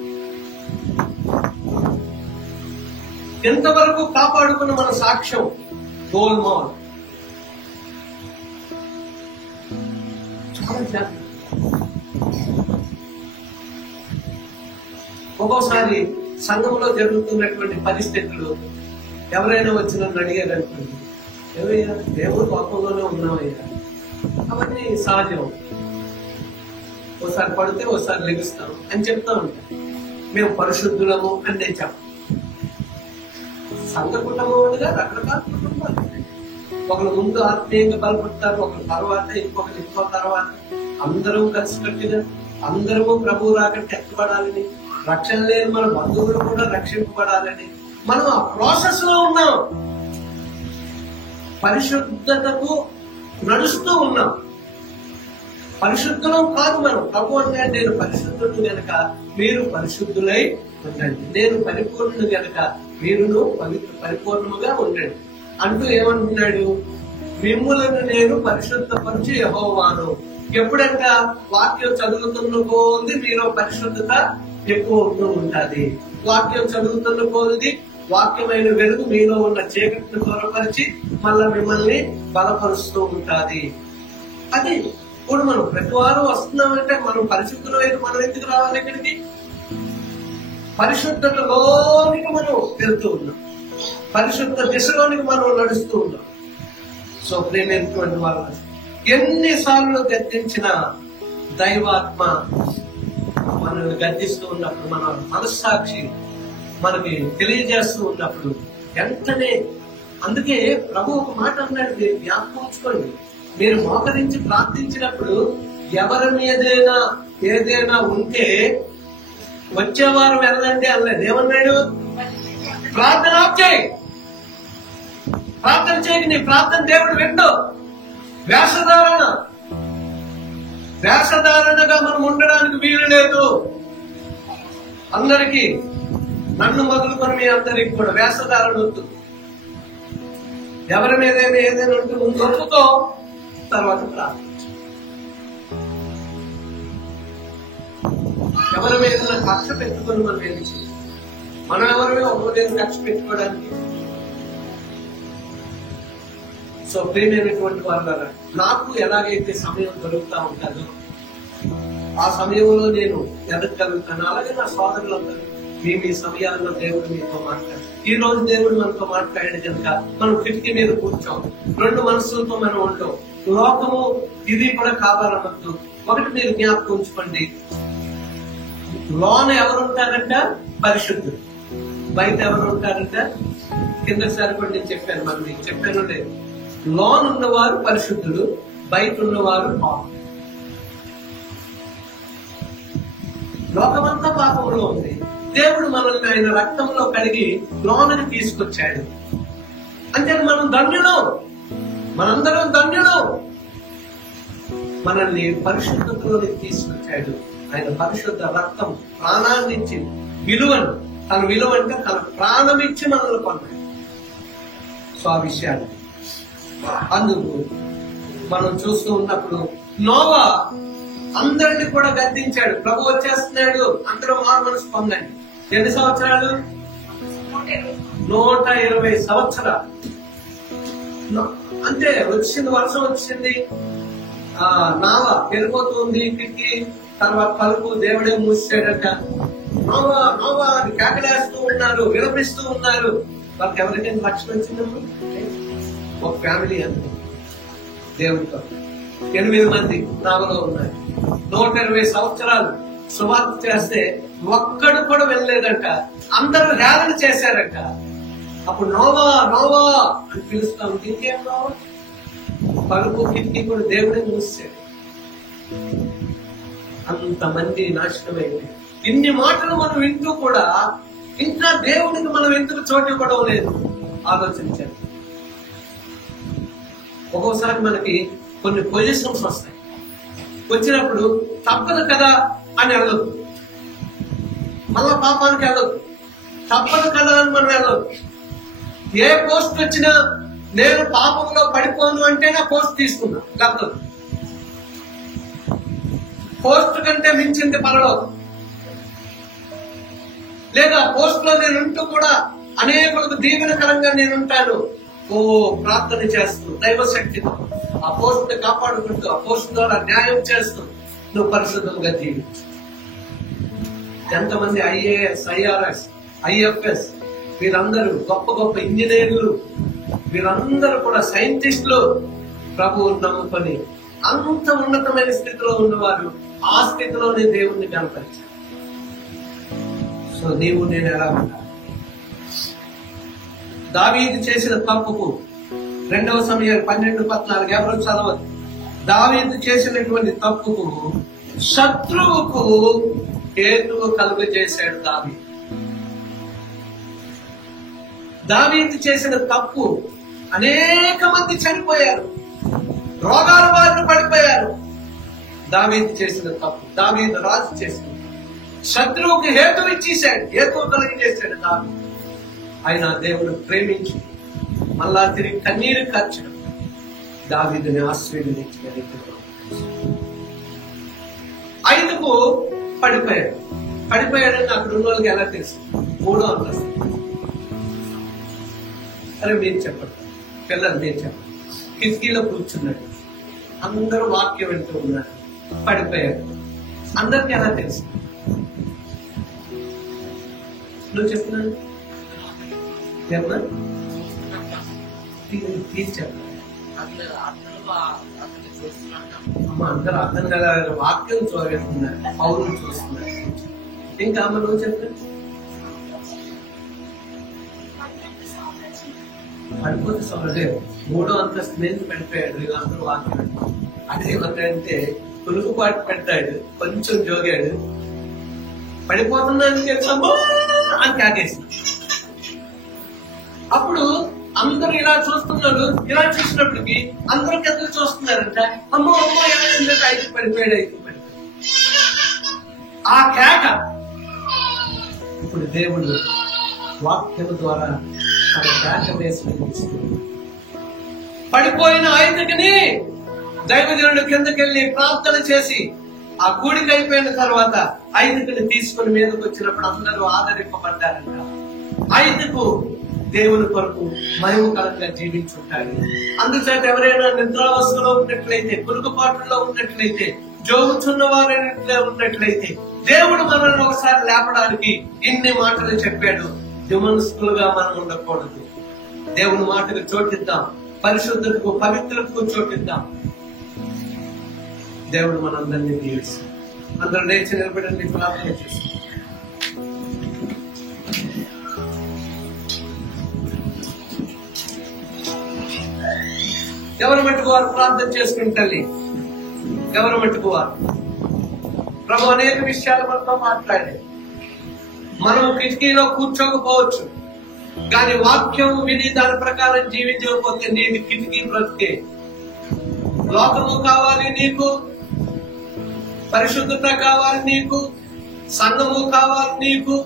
ఎంతవరకు కాపాడుకున్న మన సాక్ష్యం గోల్మాల్. చాలా జాగ్రత్త. ఒక్కోసారి సంఘంలో జరుగుతున్నటువంటి పరిస్థితులు ఎవరైనా వచ్చి నన్ను అడిగారు అనుకోండి, ఏమయ్యా దేవుడు పాపంలోనే ఉన్నామయ్యా. అవన్నీ సహజం. ఓసారి పడితే ఓసారి లెగుస్తాం అని చెప్తా ఉంటాం. మేము పరిశుద్ధులము అని నేను చెప్పను. సంఘ కుటుంబంగా రకరకాల కుటుంబాలు. ఒకరు ముందు ఆత్మీయంగా బలపడతారు, ఒకరు తర్వాత ఇంకొకరు ఇంకో తర్వాత. అందరూ కలిసికట్టుగా అందరూ ప్రభువు రాకట్టి ఎక్కబడాలని, రక్షణ లేని మన బంధువులు కూడా రక్షింపబడాలని మనం ఆ ప్రాసెస్ లో ఉన్నాం. పరిశుద్ధతకు నడుస్తూ ఉన్నాం. పరిశుద్ధులం కాదు మనం. ప్రభు అంటే నేను పరిశుద్ధుడు కనుక మీరు పరిశుద్ధులై ఉండండి. నేను పరిపూర్ణుడు గనుక మీరును పరిపూర్ణముగా ఉండండి అంటూ ఏమంటున్నాడు? మిమ్ములను నేను పరిశుద్ధపరిచి యెహోవాను. ఎప్పుడంట? వాక్యం చదువుతున్న కొద్ది మీలో పరిశుద్ధత ఎక్కువ ఉంటూ ఉంటది. వాక్యం చదువుతున్న కొద్ది వాక్యమైన వెలుగు మీలో ఉన్న చీకటిని దూరపరిచి మళ్ళా మిమ్మల్ని బలపరుస్తూ ఉంటాది. అది ఇప్పుడు మనం ప్రతి వారం వస్తున్నామంటే మనం పరిశుద్ధులైన మనం ఎందుకు రావాలి ఇక్కడికి? పరిశుద్ధతలోనికి మనం వెళ్తూ ఉన్నాం, పరిశుద్ధ దిశలోనికి మనం నడుస్తూ ఉన్నాం. సో ప్రేమైనటువంటి వాళ్ళు ఎన్నిసార్లు గద్దించిన దైవాత్మ మనల్ని గద్దిస్తూ ఉన్నప్పుడు, మన మనస్సాక్షి మనకి తెలియజేస్తూ ఉన్నప్పుడు వెంటనే, అందుకే ప్రభు ఒక మాట అన్నాడు, మీరు జ్ఞాపకం ఉంచుకోండి. మీరు మోకరించి ప్రార్థించినప్పుడు ఎవరి మీదైనా ఏదైనా ఉంటే వచ్చే వారం వెళ్ళండి అనలేదు. ఏమన్నాడు? ప్రార్థన ఆఫ్ చేయి, ప్రార్థన చేయకి నీ ప్రార్థన దేవుడు విండు. వేషధారణగా మనం ఉండడానికి వీలు లేదు. అందరికీ, నన్ను మొదలుకొని మీ అందరికి కూడా వేషధారణ వద్దు. ఎవరి మీద ఏదైనా ఉంటే ముందు ఒప్పుకో, తర్వాత ప్రార్థించు. ఎవరి మీద కక్ష పెట్టుకొని మనం ఏమి చేయాలి? మనం ఎవరిమే ఒకరి మీద కక్ష పెట్టుకోవడానికి. సో ప్రియమైనటువంటి వాళ్ళ, నాకు ఎలాగైతే సమయం దొరుకుతా ఉంటుందో ఆ సమయంలో నేను ఎదగలుగుతాను. అలాగే నా సోదరులందరూ మీ సమయాల్లో దేవుడు మీతో మాట్లాడు. ఈ రోజు దేవుడు మనతో మాట్లాడాడు కనుక మనం కిటికీ మీద కూర్చోం, రెండు మనసులతో మనం ఉంటాం. లోకము ఇది కూడా కావాలన్నట్టు ఒకటి మీరు జ్ఞాపకం ఉంచుకోండి, లోన ఎవరు ఉంటారంట? పరిశుద్ధుడు. బయట ఎవరు ఉంటారంట? కిందసారి కూడా నేను చెప్పాను, మరి మీకు చెప్పాను లేదు. లోన్ ఉన్నవారు పరిశుద్ధుడు, బయట ఉన్నవారు పాపం. లోకమంతా పాపంలో ఉంది. దేవుడు మనల్ని ఆయన రక్తంలో కడిగి లోనని తీసుకొచ్చాడు. అంటే మనం ధన్యుడు, మనందరం ధన్యుడు. మనల్ని పరిశుద్ధతలోకి తీసుకొచ్చాడు. ఆయన పరిశుద్ధ రక్తం ప్రాణాన్ని ఇచ్చి విలువను, తన విలువ అంటే తన ప్రాణం ఇచ్చి మనల్ని కొన్నాడు. సో ఆ విషయాలు అందుకు మనం చూస్తూ ఉన్నప్పుడు నోవా అందరిని కూడా గద్దించాడు. ప్రభు వచ్చేస్తున్నాడు, అందరూ మారు మనసు పొందండి. ఎన్ని సంవత్సరాలు? 120 సంవత్సరాలు. అంతే, వచ్చింది, వర్షం వచ్చింది, నావ పెరిగిపోతుంది, కిటికీ తర్వాత కలుపు దేవుడే మూసాడట. నోవా నోవా అని కేకలేస్తూ ఉన్నారు, విలపిస్తూ ఉన్నారు. వాళ్ళకి ఎవరికైనా రక్షణ వచ్చిందమ్మా? ఒక ఫ్యామిలీ అంతే దేవుడితో 8 మంది నావలో ఉన్నారు. 120 సంవత్సరాలు సువార్త చేస్తే ఒక్కడు కూడా వెళ్ళలేదంట. అందరూ హేళన చేశారంట. అప్పుడు నోవా నోవా అని పిలుస్తా ఉంది. ఇంకేం నోవా? పలుపు కిటికీ కూడా దేవుడే మూసాడు. అంతమంది నాశనమైంది. ఇన్ని మాటలు మనం వింటూ కూడా ఇంకా దేవుడికి మనం ఎందుకు చోటు ఇవ్వడం లేదు? ఆలోచించండి. ఒక్కోసారి మనకి కొన్ని పొజిషన్స్ వస్తాయి. వచ్చినప్పుడు తప్పదు కదా అని వెళ్ళదు, మళ్ళా పాపానికి వెళ్ళదు. తప్పదు కదా అని మనం వెళ్ళదు. ఏ పోస్ట్ వచ్చినా నేను పాపంలో పడిపోను అంటే నా పోస్ట్ తీసుకున్నా. తప్పదు. పోస్ట్ కంటే మించింది పరలోకం. లేదా పోస్ట్ లో నేను ఉంటూ కూడా అనేకులకు దీవెనకరంగా నేనుంటాను. ప్రార్థన చేస్తూ దైవశక్తితో ఆ పోస్ట్ ని కాపాడుకుంటూ ఆ పోస్ట్ ద్వారా న్యాయం చేస్తూ నువ్వు పరిశుద్ధంగా జీవించు. ఎంతమంది IAS, IRS, IFS వీరందరూ గొప్ప గొప్ప ఇంజనీర్లు, వీరందరూ కూడా సైంటిస్టులు ప్రభువుని నమ్ముకొని అంత ఉన్నతమైన స్థితిలో ఉన్నవారు ఆ స్థితిలోనే దేవుణ్ణి కనపరిచారు. సో నీవు నేను ఎలా ఉంటాను? దావీదు చేసిన తప్పుకు 2 సమయాలు 12:14 ఎవరు చదవదు. దావీదు చేసినటువంటి తప్పుకు శత్రువుకు హేతువు కలుగజేశాడు దావీదు. దావీదు చేసిన తప్పు అనేక మంది చనిపోయారు, రోగాల బారిన పడిపోయారు. దావీదు చేసిన తప్పు, దావీదు రాజు చేసిన శత్రువుకి హేతు ఇచ్చేసాడు, హేతు కలిగి చేశాడు. ఆయన దేవుడు ప్రేమించి మళ్ళా తిరిగి కన్నీరు కార్చడం, దావీదుని ఆశీర్వదించిన రీతిలో 5కు పడిపోయాడని అక్కడ ఉన్న వాళ్ళకి ఎలా తెలుసు? 3వ అంతస్తు. అరే మీరు చెప్పండి, పిల్లలు మీరు చెప్పండి. కిటికీలో కూర్చున్నాడు, అందరూ వాక్యం వింటూ ఉన్నారు, పడిపోయాడు. అందరికి ఎలా తెలుసు? నువ్వు చెప్తున్నాను ఏమన్నా తీసి చెప్పండి. అమ్మ అందరూ అర్థం కదా, వాక్యం చూస్తున్నారు, పౌరులు చూస్తున్నారు. ఇంకా అమ్మ నువ్వు చెప్పండి. పడిపోతే సమలేదు, 3వ అంతస్తు మీద పడిపోయాడు. వీళ్ళందరూ వాక్యం అదేమంటే పులుకుపాటు పెట్టాడు, కొంచెం జోగాడు, పడిపోతున్నానికి అని కాకేసింది. అప్పుడు అందరూ ఇలా చూస్తున్నారు. ఇలా చూసినప్పటికీ అందరూ కింద చూస్తున్నారంట. అమ్మో అమ్మో ఏమైందంటే 5 పడిపోయాడు. ఆ కేక ఇప్పుడు దేవుడు వాక్యం ద్వారా తన కేక వేసి పడిపోయిన 5కిని దైవజనుడు కిందకెళ్ళి ప్రార్థన చేసి ఆ కూడిక అయిపోయిన తర్వాత 5కిని తీసుకుని మీదకి వచ్చినప్పుడు అందరూ ఆదరింపబడ్డారంట. 5కు దేవుని కొరకు మహిమకరంగా జీవించుంటాడు. అందుచేత ఎవరైనా నిద్రావస్థలో ఉన్నట్లయితే, పురుగుపాటులో ఉన్నట్లయితే, జోగుచున్న వారైనా ఉన్నట్లయితే దేవుడు మనల్ని ఒకసారి లేపడానికి ఇన్ని మాటలు చెప్పాడు. దిమనస్కులుగా మనం ఉండకూడదు. దేవుని మాటకు చోటిద్దాం, పరిశుద్ధులకు పవిత్రకు చోటిద్దాం. దేవుడు మనందరినీ దీవిస్తాం. అందరూ లేచి నిలబడండి, ప్రార్థన చేస్తాం. ఎవరు మట్టుకోవారు ప్రార్థన చేసుకుని తల్లి, ఎవరు మట్టుకోవారు. ప్రభు అనేక విషయాలు మనతో మాట్లాడే, మనం కిటికీలో కూర్చోకపోవచ్చు, కానీ వాక్యం విని దాని ప్రకారం జీవించకపోతే నీది కిటికీ బ్రతికే. లోకము కావాలి నీకు, పరిశుద్ధత కావాలి నీకు, సంఘము కావాలి నీకు.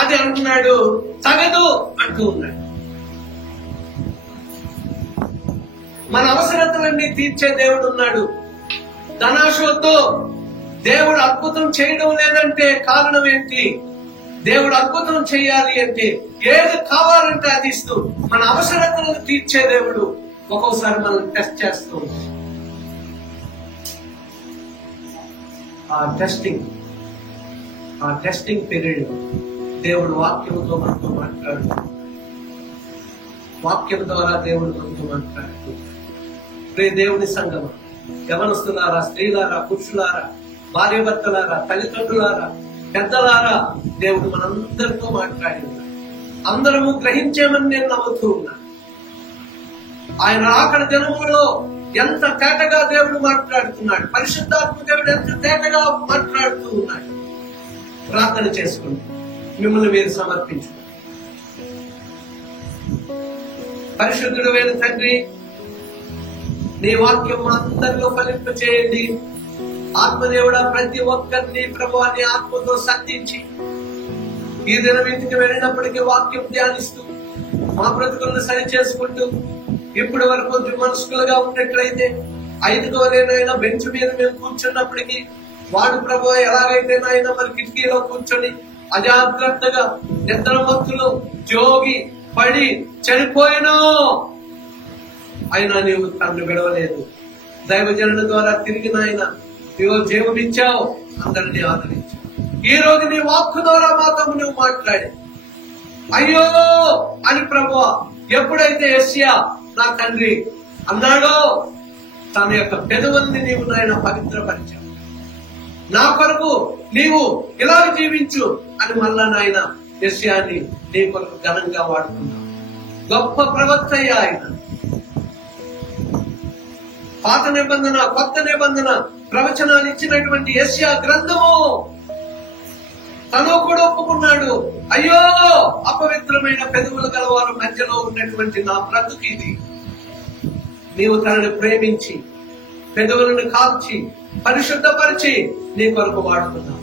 అది అంటున్నాడు, తగదు అంటూ ఉన్నాడు. మన అవసరతలన్నీ తీర్చే దేవుడు ఉన్నాడు. ధనాశతో దేవుడు అద్భుతం చేయడం లేదంటే కారణం ఏంటి? దేవుడు అద్భుతం చేయాలి అంటే ఏది కావాలంటే అది ఇస్తూ మన అవసరతలను తీర్చే దేవుడు ఒక్కోసారి మనల్ని టెస్ట్ చేస్తూ ఆ టెస్టింగ్ పీరియడ్ దేవుడు వాక్యంతో మనతో మాట్లాడు, వాక్యం ద్వారా దేవుడు మనతో మాట్లాడుతూ దేవుని సంగమం, యవనస్తులారా, స్త్రీలారా, పురుషులారా, భార్య భర్తలారా, తల్లిదండ్రులారా, పెద్దలారా, దేవుడు మనందరితో మాట్లాడి ఉన్నాడు. అందరము గ్రహించామని నేను నమ్ముతూ ఉన్నా. ఆయన రాకడ దినములో ఎంత తేటగా దేవుడు మాట్లాడుతున్నాడు, పరిశుద్ధాత్మ దేవుడు ఎంత తేటగా మాట్లాడుతూ ఉన్నాడు. ప్రార్థన చేసుకోండి, మిమ్మల్ని మీరు సమర్పించు. పరిశుద్ధుడు వేరు తండ్రి, నీ వాక్యం అందరిలో ఫలింప చేయండి. ఆత్మదేవుడా, ప్రతి ఒక్కరిని ప్రభువాన్ని ఆత్మతో సంధించి ఈ దినం ఇంటికి వెళ్ళినప్పటికీ వాక్యం ధ్యానిస్తూ మా బ్రతుకులను సరి చేసుకుంటూ ఇప్పటి వరకు మనస్కులుగా ఉన్నట్లయితే 5వ బెంచ్ మీద మేము కూర్చున్నప్పటికీ వాడు ప్రభు ఎలాగైతే నాయన మరి కిటికీలో కూర్చొని అజాగ్రత్తగా నిద్రమత్తులు జోగి పడి చనిపోయినో అయినా నీవు తనను విడవలేదు. దైవజనుల ద్వారా తిరిగి నాయన నీవు జీవమిచ్చావు, అందరినీ ఆదరించావు. ఈ రోజు నీ వాక్కు ద్వారా మాత్రం నువ్వు మాట్లాడి అయ్యో అని ప్రభువా ఎప్పుడైతే యెషయా నా తండ్రి అన్నాడో తన యొక్క పెదవుల్ని నీవు నాయన పవిత్రపరిచావు. నా కొరకు నీవు ఇలా జీవించు అని మళ్ళా నాయన యెషయాని నీ కొరకు ఘనంగా వాడుకున్నావు. గొప్ప ప్రవక్త ఆయన. పాత నిబంధన, కొత్త నిబంధన ప్రవచనాలు ఇచ్చినటువంటి యెషయా గ్రంథము తను కూడా ఒప్పుకున్నాడు. అయ్యో అపవిత్రమైన పెదవులు గలవారు మధ్యలో ఉన్నటువంటి నా బ్రతుకు ఇది. నీవు తనని ప్రేమించి పెదవులను కాల్చి పరిశుద్ధపరిచి నీ కొరకు వాడుకున్నావు.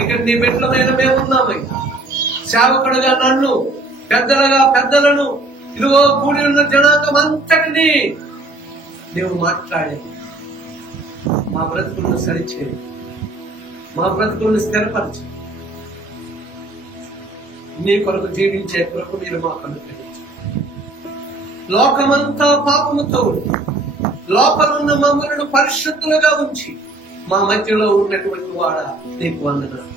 ఇక్కడ నీ బిడ్డలమైన మేమున్నామయ్యా. సేవకుడుగా నన్ను, పెద్దలను, ఇదిగో కూడి ఉన్న జనాంగం అంతటినీ నీవు మాట్లాడే మా బ్రతుకులను సరిచేయి, మా బ్రతుకులను స్థిరపరచు. నీ కొరకు జీవించే కొరకు మీరు మాకు అనుగ్రహించు. లోకమంతా పాపముతో ఉంది, లోపలున్న మమ్మలను పరిశుద్ధులుగా ఉంచి మా మధ్యలో ఉన్నటువంటి వాడ నీకు వందనాలు.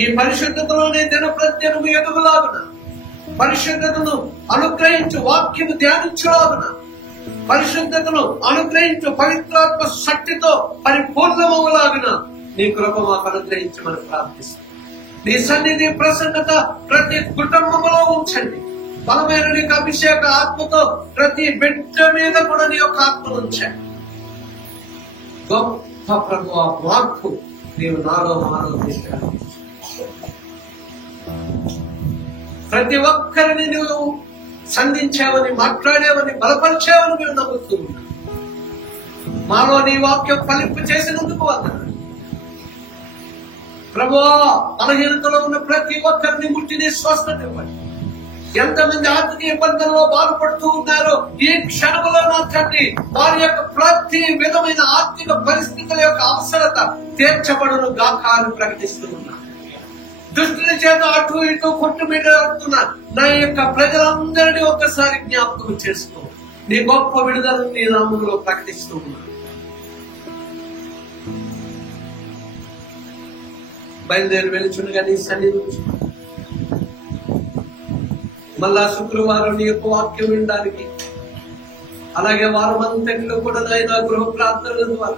ఈ పరిశుద్ధతలోనే దినప్రతిదినము ఎదుగులాగున, పరిశుద్ధతను అనుగ్రహించు, వాక్యము ధ్యానించులాగున, పరిశుద్ధతను అనుగ్రహించు, పవిత్రాత్మ శక్తితో పరిపూర్ణమవులాగున నీ కృప మాకు అనుగ్రహించమని ప్రార్థిస్తాం. నీ సన్నిధి ప్రసన్నత ప్రతి కుటుంబంలో ఉంచండి. బలమైన నీకు అభిషేక ఆత్మతో ప్రతి బిడ్డ మీద కూడా నీ యొక్క ఆత్మను ఉంచండి. గొప్ప ప్రభువా, మార్పు నీవు నాలో మానవ తీసుకురావాలి. ప్రతి ఒక్కరిని నువ్వు సంధించావని, మాట్లాడావని, బలపరిచావని మేము నమ్ముతూ ఉన్నాం. మాలో నీ వాక్యం ఫలింపు చేసినందుకు వందనాలు ప్రభువా. బలహీనతలో ఉన్న ప్రతి ఒక్కరిని ముట్టిని స్వస్థత ఇవ్వండి. ఎంతమంది ఆర్థిక ఇబ్బందుల్లో బాధపడుతూ ఉన్నారో ఈ క్షణంలో నా తండ్రి వారి యొక్క ప్రతి విధమైన ఆర్థిక పరిస్థితుల యొక్క అవసరత తీర్చబడును గాక అని ప్రకటిస్తూ ఉన్నా. దుష్టుల చేత అటు ఇటు కొట్టుమిడుతున్న నా యొక్క ప్రజలందరినీ ఒక్కసారి జ్ఞాపకం చేసుకో. నీ గొప్ప విడుదలను నీ నామములో ప్రకటిస్తూ ఉన్నా. బయలుదేరి వెలుచుండగా నీ సన్నిధి మళ్ళా శుక్రవారం నీ యొక్క వాక్యం వినడానికి, అలాగే వారం అంతటిలో కూడా నాయన గృహ ప్రార్థనల ద్వారా,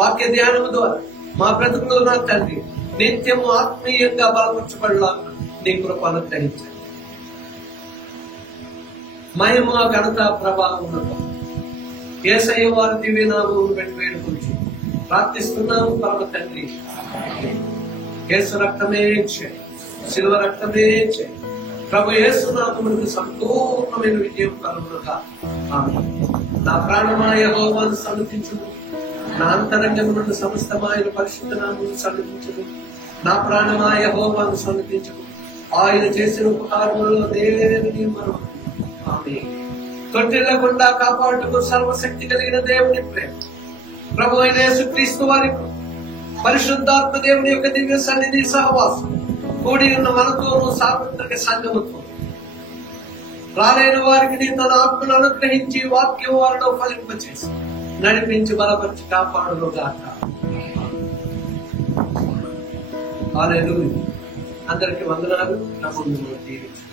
వాక్య ధ్యానం ద్వారా మా బ్రతుకులో నా తండ్రి నిత్యము ఆత్మీయంగా బలపరచబడలా నీ కృప అనుగ్రహించండి. మహిమ, ఘనత, ప్రభావం యేసయ్య వారి దివ్యనామమును పెట్టి వేడుకొంచు ప్రార్థిస్తున్నాము పరమ తండ్రి. యేసు రక్తమే చేయి, శిలువ రక్తమే చేయి. ప్రభు యేసు నామమునకు సంపూర్ణమైన విజయం కలుగునుగా. ఆమేన్. నా ప్రాణమా యెహోవాను సన్నుతించుము, నా అంతరంగమునందు సమస్తమైన పరిశుద్ధ నామమును సన్నుతించుము. నా ప్రాణమా యెహోవాను సన్నుతించుము, ఆయన చేసిన ఉపకారములలో దేనిని మరువకు. ఆమేన్. తొట్టిల్లకుండా కాపాడుటకు సర్వశక్తి కలిగిన దేవుని ప్రేమ, ప్రభు అయిన యేసుక్రీస్తు వారి పరిశుద్ధాత్మ దేవుని యొక్క దివ్య సన్నిధి సహవాసం కూడి ఉన్న మనతోనూ సార్వత్రిక సంగముతో రాలేని వారికి నీ తన ఆత్మను అనుగ్రహించి వాక్యం వారిలో ఫలింపచేసి నడిపించి బలపరిచి కాపాడును గాక. హల్లెలూయా. అందరికి వందనాలు. నా ముందు దీవించు.